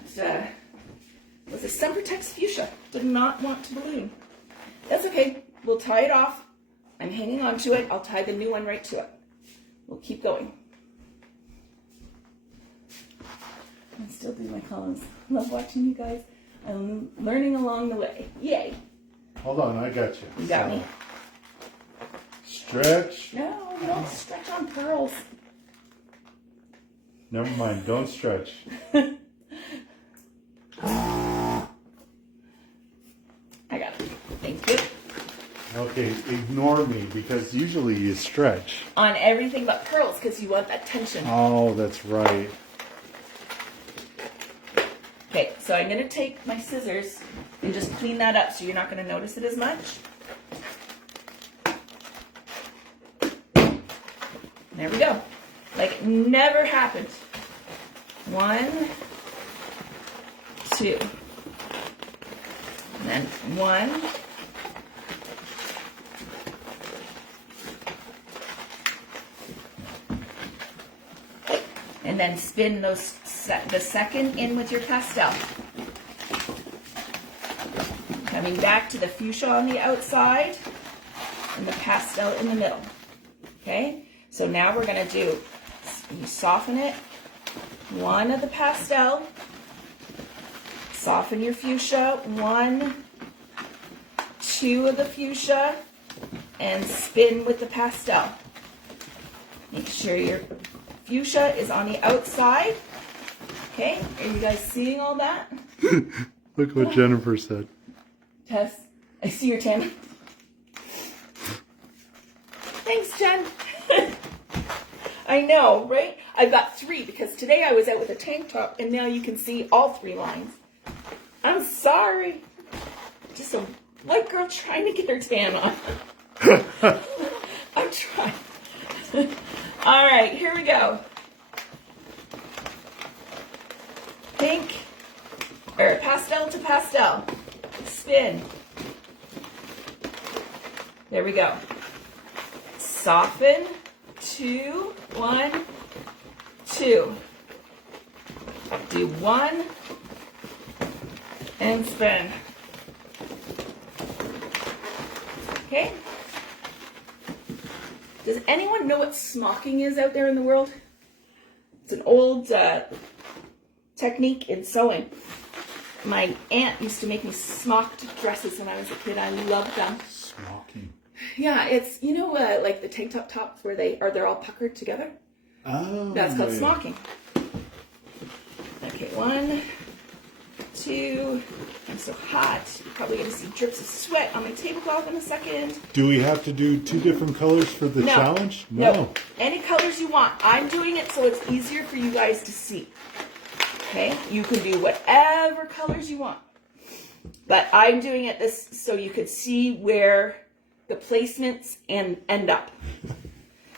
was a Sempertex fuchsia. Did not want to balloon. That's okay. We'll tie it off. I'm hanging on to it. I'll tie the new one right to it. We'll keep going. I still do my columns. Love watching you guys. I'm learning along the way. Yay. Hold on, I got you. You got me. Stretch. No, you don't stretch on pearls. Never mind, don't stretch. Yep. Okay, ignore me because usually you stretch. On everything but pearls because you want that tension. Oh, that's right. Okay, so I'm going to take my scissors and just clean that up so you're not going to notice it as much. There we go. Like it never happened. 1, 2. And then 1. And then spin those the second in with your pastel. Coming back to the fuchsia on the outside and the pastel in the middle. Okay? So now we're going to do, you soften it, 1 of the pastel, soften your fuchsia, 1, 2 of the fuchsia, and spin with the pastel. Make sure your fuchsia is on the outside. Okay, are you guys seeing all that? Look what Jennifer said. Tess, I see your tan. Thanks, Jen. I know, right? I've got 3 because today I was out with a tank top and now you can see all 3 lines. I'm sorry. Just a white girl trying to get her tan on. I'm trying. All right, here we go. Pink, or pastel to pastel. Spin. There we go. Soften. 2, 1, 2. Do 1 and spin. Okay. Does anyone know what smocking is out there in the world? It's an old technique in sewing. My aunt used to make me smocked dresses when I was a kid. I loved them. Smocking. Yeah, it's, you know, like the tank top tops where they're all puckered together? Oh. That's called yeah. smocking. Okay, 1, 2. I'm so hot. You're probably going to see drips of sweat on my tablecloth in a second. Do we have to do 2 different colors for the challenge? No. Any colors you want. I'm doing it so it's easier for you guys to see. Okay? You can do whatever colors you want. But I'm doing it this so you could see where the placements end up.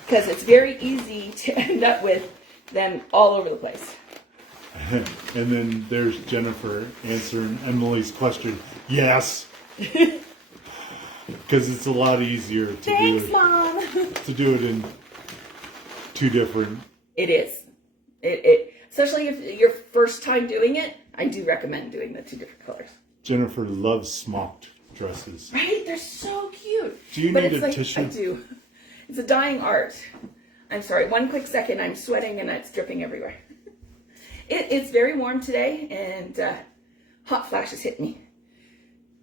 Because it's very easy to end up with them all over the place. And then there's Jennifer answering Emily's question. Yes. Because it's a lot easier to Mom. to do it in 2 different. It is. It especially if your first time doing it, I do recommend doing the 2 different colors. Jennifer loves smocked dresses. Right? They're so cute. Do you But need it's a like, tissue? I do. It's a dying art. I'm sorry. 1 quick second. I'm sweating and it's dripping everywhere. It's very warm today and hot flashes hit me.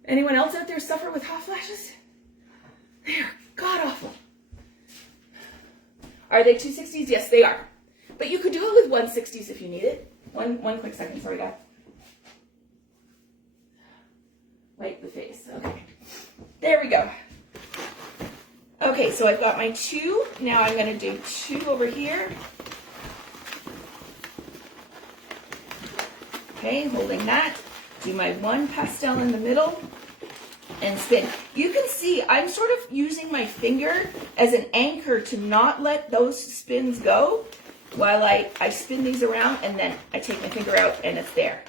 Anyone else out there suffer with hot flashes? They are god-awful. Are they 260s? Yes, they are. But you could do it with 160s if you need it. One quick second. Sorry, guys. Wipe the face. Okay. There we go. Okay, so I've got my 2. Now I'm going to do 2 over here. Okay, holding that. Do my 1 pastel in the middle and spin. You can see I'm sort of using my finger as an anchor to not let those spins go while I spin these around, and then I take my finger out and it's there.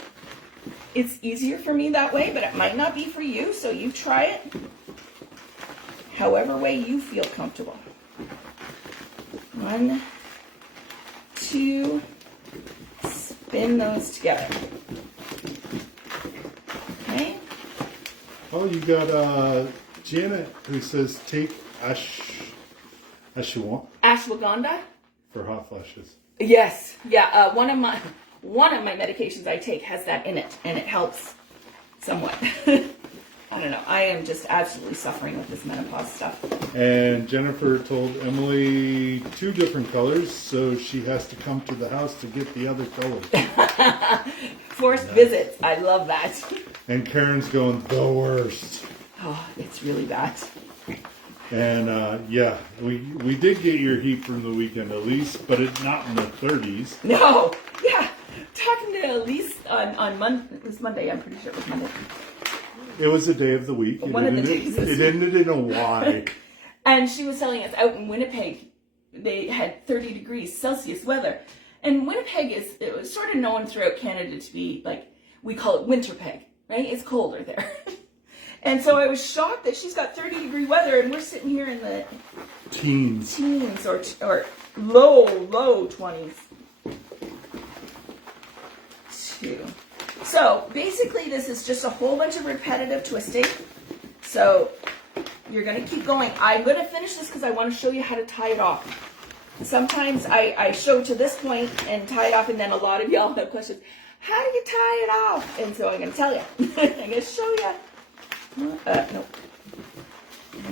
It's easier for me that way, but it might not be for you, so you try it however way you feel comfortable. 1, 2, spin those together. Okay. Oh, you got Janet who says take Ashwagandha? for hot flashes. Yes. Yeah. One of my medications I take has that in it, and it helps somewhat. I don't know. I am just absolutely suffering with this menopause stuff. And Jennifer told Emily 2 different colors, so she has to come to the house to get the other colors. Forced visits. I love that. And Karen's going, the worst. Oh, it's really bad. And yeah, we did get your heat from the weekend, Elise, but it's not in the 30s. No, yeah. Talking to Elise on Monday. It was Monday. I'm pretty sure it was Monday. It was a day of the week. One of the days. It ended in a Y. And she was telling us out in Winnipeg, they had 30 degrees Celsius weather. And Winnipeg it was sort of known throughout Canada to be like, we call it Winterpeg, right? It's colder there. And so I was shocked that she's got 30-degree weather and we're sitting here in the teens or low 20s. So basically this is just a whole bunch of repetitive twisting. So you're going to keep going. I'm going to finish this because I want to show you how to tie it off. Sometimes I show to this point and tie it off, and then a lot of y'all have questions. How do you tie it off? And so I'm going to tell you. I'm going to show you. No.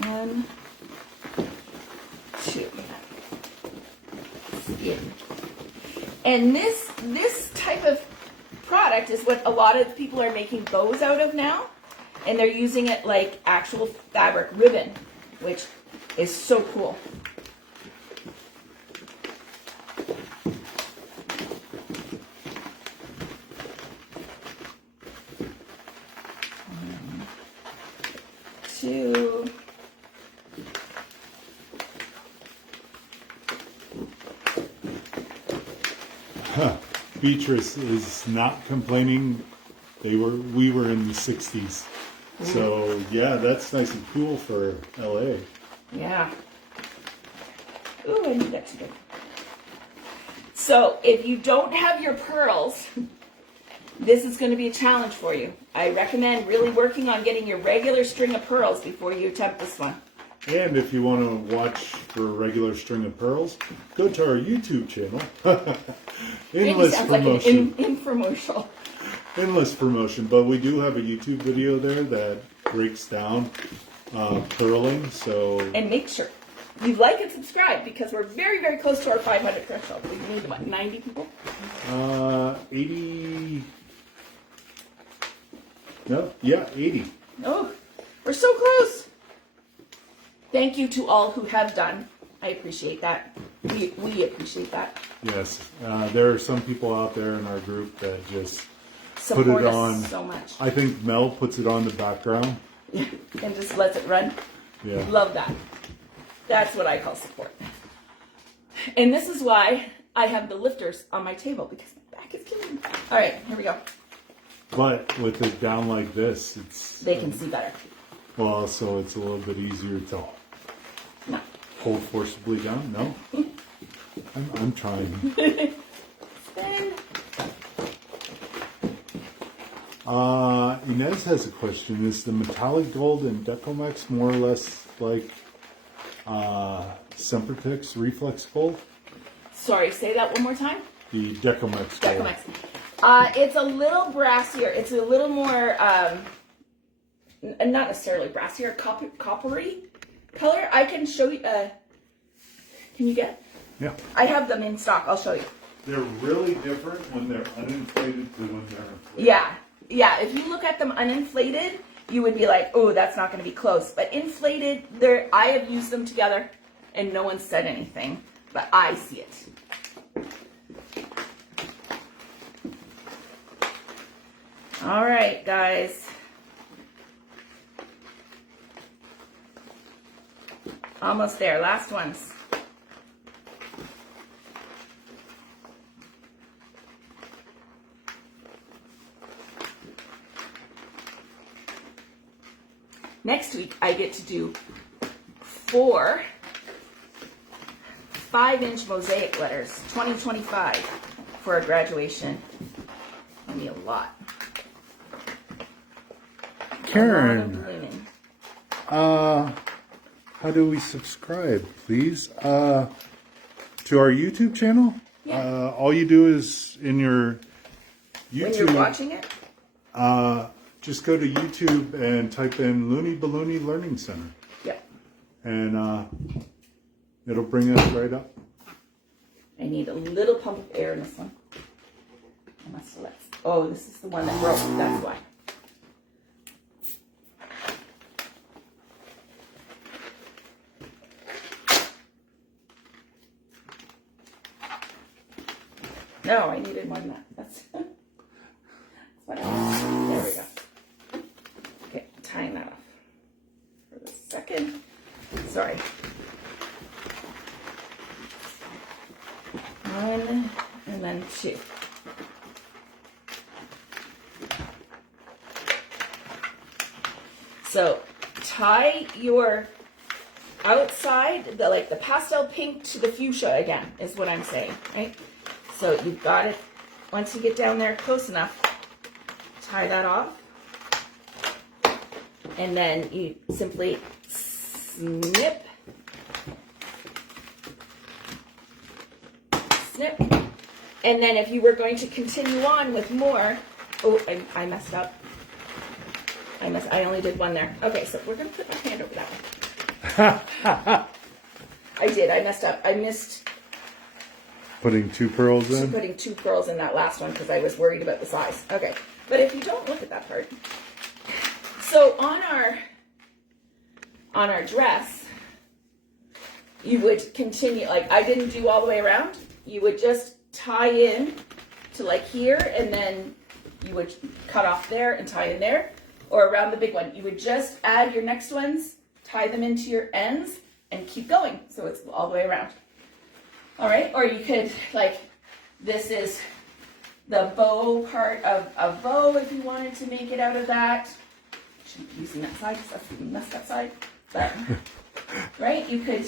1, 2. In. And this type of product is what a lot of people are making bows out of now, and they're using it like actual fabric ribbon, which is so cool. Two. Beatrice is not complaining. We were in the 60s. So yeah, that's nice and cool for LA. Yeah. Ooh, I need that too. So if you don't have your pearls, this is going to be a challenge for you. I recommend really working on getting your regular string of pearls before you attempt this one. And if you want to watch for a regular string of pearls, go to our YouTube channel. Endless promotion. Like an infomercial. Endless promotion. But we do have a YouTube video there that breaks down purling. So and make sure you like and subscribe because we're very, very close to our 500 threshold. We need about 90 people. 80. No, yeah, 80. Oh, we're so close. Thank you to all who have done. I appreciate that. We appreciate that. Yes, there are some people out there in our group that just Support put it us on. So much. I think Mel puts it on the background. Yeah, and just lets it run. Yeah. Love that. That's what I call support. And this is why I have the lifters on my table because my back is killing me. All right, here we go. But with it down like this, They can see better. Well, so it's a little bit easier to hold forcibly down. No, I'm trying. Spin. Inez has a question. Is the metallic gold in Decomex more or less like Sempertech's reflex gold? Sorry, say that one more time. The Decomex gold. Decomex. It's a little brassier. It's a little more, not necessarily brassier, coppery color. I can show you. Can you get? Yeah. I have them in stock. I'll show you. They're really different when they're uninflated to when they're inflated. Yeah. If you look at them uninflated, you would be like, oh, that's not going to be close. But inflated, I have used them together, and no one said anything. But I see it. All right, guys. Almost there. Last ones. Next week, I get to do 4 5-inch mosaic letters, 2025, for a graduation. That'll be a lot. Karen, how do we subscribe, please? To our YouTube channel? Yeah. All you do is in your YouTube. When you're watching it? Just go to YouTube and type in Looney Ballooney Learning Center. Yep. And it'll bring us right up. I need a little pump of air in this one. Oh, this is the one that broke. That's why. No, I needed more than that. That's what else. There we go. Okay, tying that off for the second. Sorry. One and then two. So tie your outside, the pastel pink to the fuchsia again, is what I'm saying, right? So you've got it, once you get down there close enough, tie that off. And then you simply snip, snip. And then if you were going to continue on with more, oh, I messed up. I only did one there. Okay, so we're going to put my hand over that one. I messed up. I missed Putting 2 pearls in? putting 2 pearls in that last one because I was worried about the size. Okay, but if you don't look at that part, so on our dress, you would continue, like I didn't do all the way around. You would just tie in to like here, and then you would cut off there and tie in there. Or around the big one, you would just add your next ones, tie them into your ends, and keep going. So it's all the way around. All right, or you could, like, this is the bow part of a bow if you wanted to make it out of that. I shouldn't be using that side because that's the messed up side. But, right, you could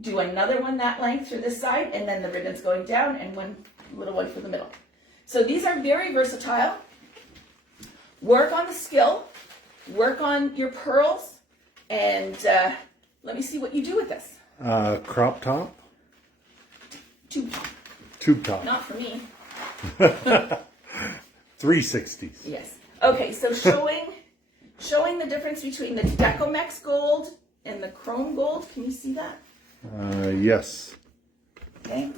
do another one that length for this side, and then the ribbon's going down, and one little one for the middle. So these are very versatile. Work on the skill, work on your pearls, and let me see what you do with this. Crop top? Tube top. Tube top. Not for me. 360s. Yes. Okay, so showing the difference between the Decomex gold and the chrome gold. Can you see that? Yes. Okay.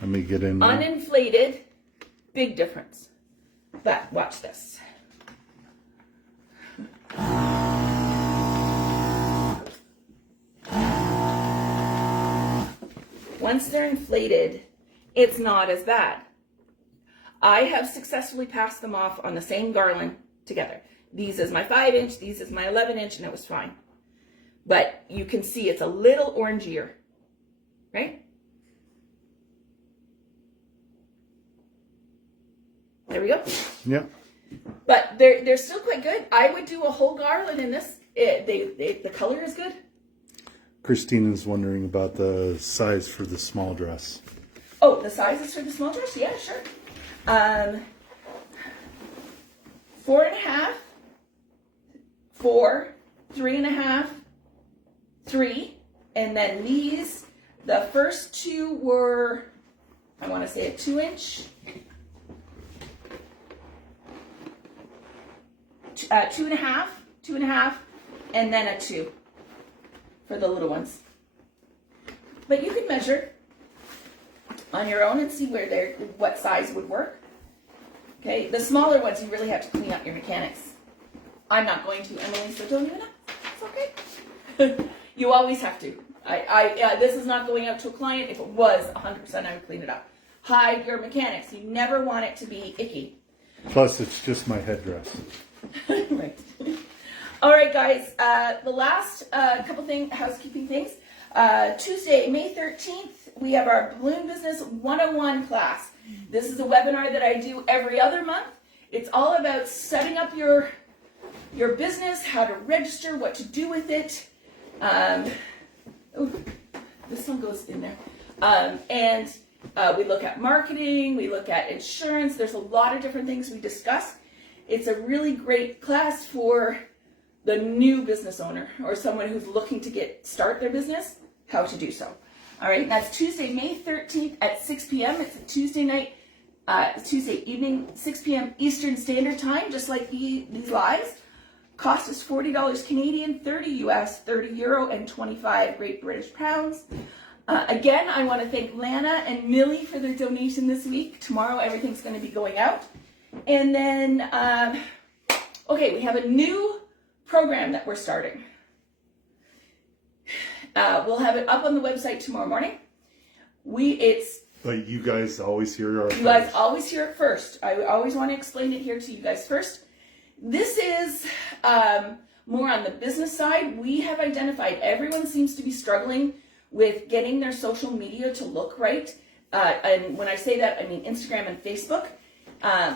Let me get in there. Uninflated, big difference. But watch this. Once they're inflated, it's not as bad. I have successfully passed them off on the same garland together. These is my 5-inch, these is my 11-inch, and it was fine. But you can see it's a little orangier, right? There we go. Yeah. But they're still quite good. I would do a whole garland in this. The color is good. Christina's wondering about the size for the small dress. Oh, the sizes for the small dress? Yeah, sure. 4.5, 4, 3.5, 3, and then these, the first 2 were, I want to say a 2-inch, 2.5, and then a 2 for the little ones. But you can measure on your own and see what size would work. Okay, the smaller ones you really have to clean up your mechanics. I'm not going to, Emily, so don't even know. It's okay. You always have to. This is not going out to a client. If it was 100%, I would clean it up. Hide your mechanics. You never want it to be icky. Plus, it's just my headdress. Right. All right, guys. The last couple housekeeping things. Tuesday, May 13th, we have our Balloon Business 101 class. This is a webinar that I do every other month. It's all about setting up your business, how to register, what to do with it. This one goes in there. And we look at marketing, we look at insurance. There's a lot of different things we discuss. It's a really great class for the new business owner or someone who's looking to start their business, how to do so. All right, that's Tuesday, May 13th at 6 p.m. It's a Tuesday night, Tuesday evening, 6 p.m. Eastern Standard Time, just like these lives. Cost is $40 Canadian, 30 US, 30 Euro, and 25 Great British Pounds. Again, I want to thank Lana and Millie for their donation this week. Tomorrow, everything's going to be going out. And then, okay, we have a new program that we're starting. We'll have it up on the website tomorrow morning. It's But you guys always hear our You guys always hear it first. I always want to explain it here to you guys first. This is more on the business side. We have identified everyone seems to be struggling with getting their social media to look right. And when I say that, I mean Instagram and Facebook.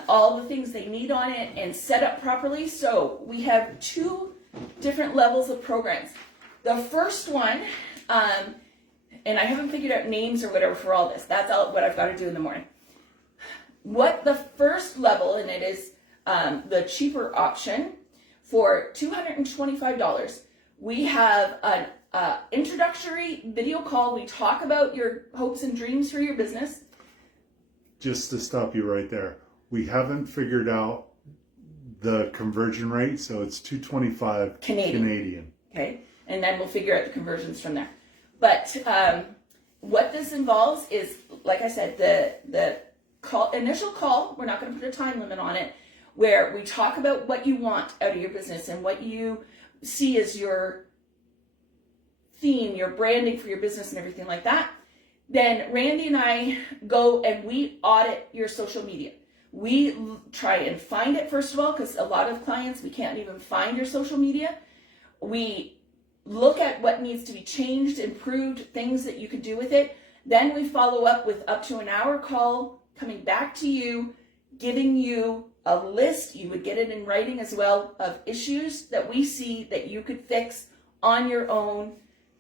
All the things they need on it and set up properly. So we have 2 different levels of programs. The first one, and I haven't figured out names or whatever for all this. That's all what I've got to do in the morning. What the first level, and it is the cheaper option for $225. We have an introductory video call. We talk about your hopes and dreams for your business. Just to stop you right there, we haven't figured out the conversion rate, so it's $225 Canadian. Okay, and then we'll figure out the conversions from there. But what this involves is, like I said, the initial call. We're not going to put a time limit on it, where we talk about what you want out of your business and what you see as your theme, your branding for your business and everything like that. Then Randy and I go and we audit your social media. We try and find it, first of all, because a lot of clients, we can't even find your social media. We look at what needs to be changed, improved, things that you could do with it. Then we follow up with up to an hour call, coming back to you, giving you a list. You would get it in writing as well, of issues that we see that you could fix on your own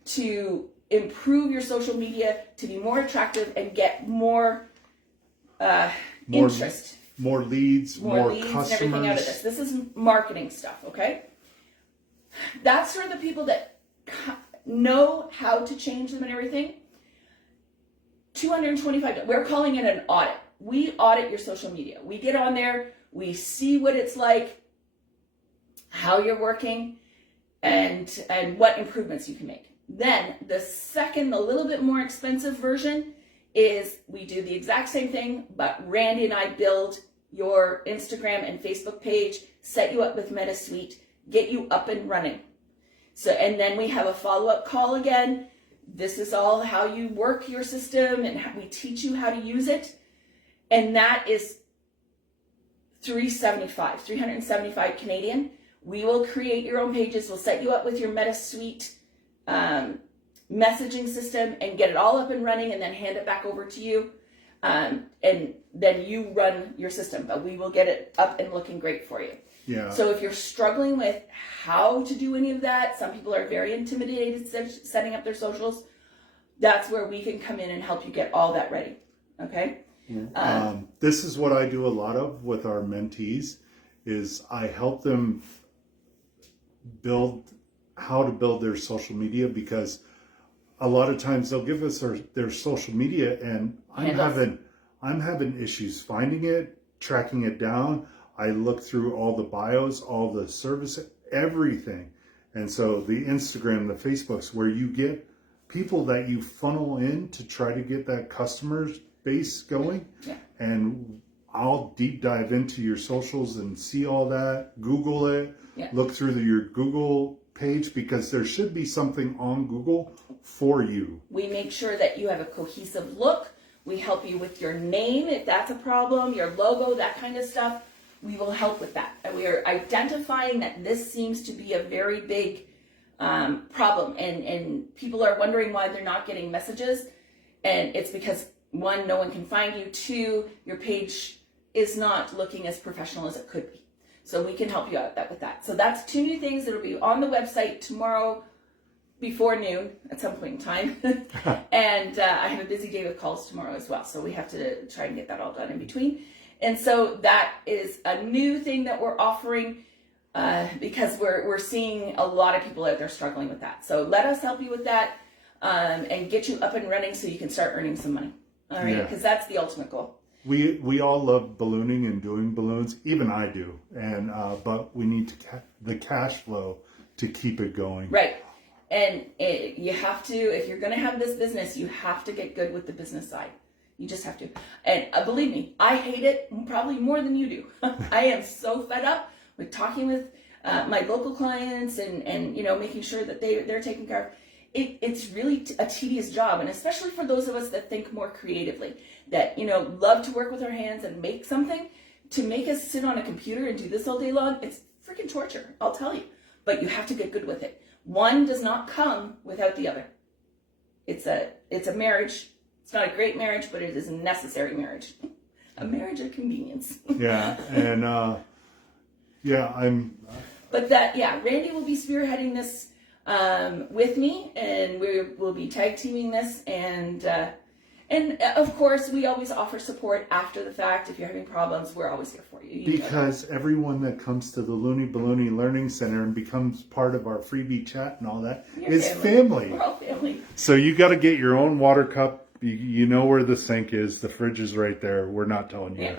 to improve your social media, to be more attractive and get more interest. More leads, more customers. And everything out of this. This is marketing stuff, okay? That's for the people that know how to change them and everything. $225. We're calling it an audit. We audit your social media. We get on there, we see what it's like, how you're working, and what improvements you can make. Then the second, a little bit more expensive version is we do the exact same thing, but Randy and I build your Instagram and Facebook page, set you up with MetaSuite, get you up and running. So, and then we have a follow-up call again. This is all how you work your system and how we teach you how to use it. And that is $375 Canadian. We will create your own pages. We'll set you up with your MetaSuite messaging system and get it all up and running, and then hand it back over to you. And then you run your system, but we will get it up and looking great for you. Yeah. So if you're struggling with how to do any of that, some people are very intimidated setting up their socials. That's where we can come in and help you get all that ready. Okay. This is what I do a lot of with our mentees, is I help them build how to build their social media, because a lot of times they'll give us their social media and I'm having issues finding it, tracking it down. I look through all the bios, all the service, everything. And so the Instagram, the Facebooks, where you get people that you funnel in to try to get that customer base going. Yeah. And I'll deep dive into your socials and see all that, Google it, look through your Google page, because there should be something on Google for you. We make sure that you have a cohesive look. We help you with your name if that's a problem, your logo, that kind of stuff. We will help with that. And we are identifying that this seems to be a very big problem, and people are wondering why they're not getting messages. And it's because, one, no one can find you. Two, your page is not looking as professional as it could be. So we can help you out with that. So that's 2 new things that will be on the website tomorrow before noon at some point in time. And I have a busy day with calls tomorrow as well. So we have to try and get that all done in between. And so that is a new thing that we're offering because we're seeing a lot of people out there struggling with that. So let us help you with that and get you up and running so you can start earning some money. All right, because that's the ultimate goal. We all love ballooning and doing balloons. Even I do. And but we need the cash flow to keep it going. Right. And you have to, if you're going to have this business, you have to get good with the business side. You just have to. And believe me, I hate it probably more than you do. I am so fed up with talking with my local clients and you know, making sure that they're taken care of. it's really a tedious job, and especially for those of us that think more creatively, that, you know, love to work with our hands and make something. To make us sit on a computer and do this all day long, it's freaking torture, I'll tell you. But you have to get good with it. One does not come without the other. It's a marriage. It's not a great marriage, but it is a necessary marriage. A marriage of convenience. Yeah, and Randy will be spearheading this with me, and we will be tag teaming this, and of course we always offer support after the fact. If you're having problems, we're always here for you. Because everyone that comes to the Looney Ballooney Learning Center and becomes part of our freebie chat and all that is family. We're all family. So you got to get your own water cup. You know where the sink is. The fridge is right there. We're not telling you.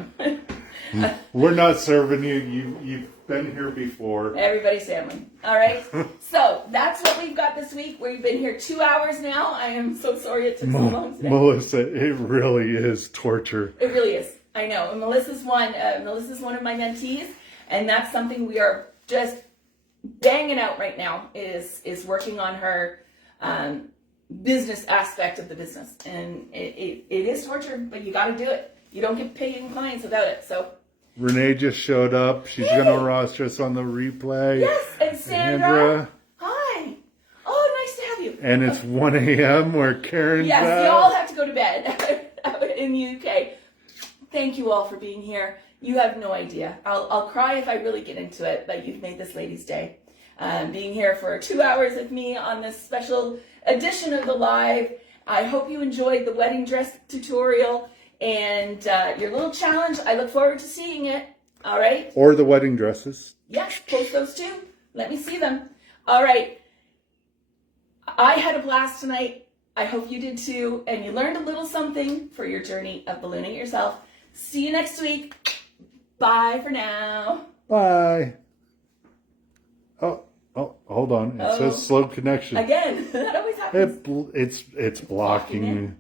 Yeah. We're not serving you. You've been here before. Everybody's family. All right. So that's what we've got this week. We've been here 2 hours now. I am so sorry it took so long today. Melissa, it really is torture. It really is. I know. And Melissa's one of my mentees, and that's something we are just banging out right now. Is working on her business aspect of the business, and it is torture, but you got to do it. You don't get paying clients without it. So Renee just showed up. She's going to roster us on the replay. yes, and Sandra. Hi. Oh, nice to have you. And it's 1 a.m. where Karen's yes, at. you all have to go to bed in the UK. Thank you all for being here. You have no idea. I'll cry if I really get into it, but you've made this lady's day. Being here for 2 hours with me on this special edition of the live. I hope you enjoyed the wedding dress tutorial and your little challenge. I look forward to seeing it. All right. Or the wedding dresses. Yes, post those too. Let me see them. All right. I had a blast tonight. I hope you did too. And you learned a little something for your journey of ballooning yourself. See you next week. Bye for now. Bye. Oh, hold on. It says slow connection. Again, that always happens. It's blocking.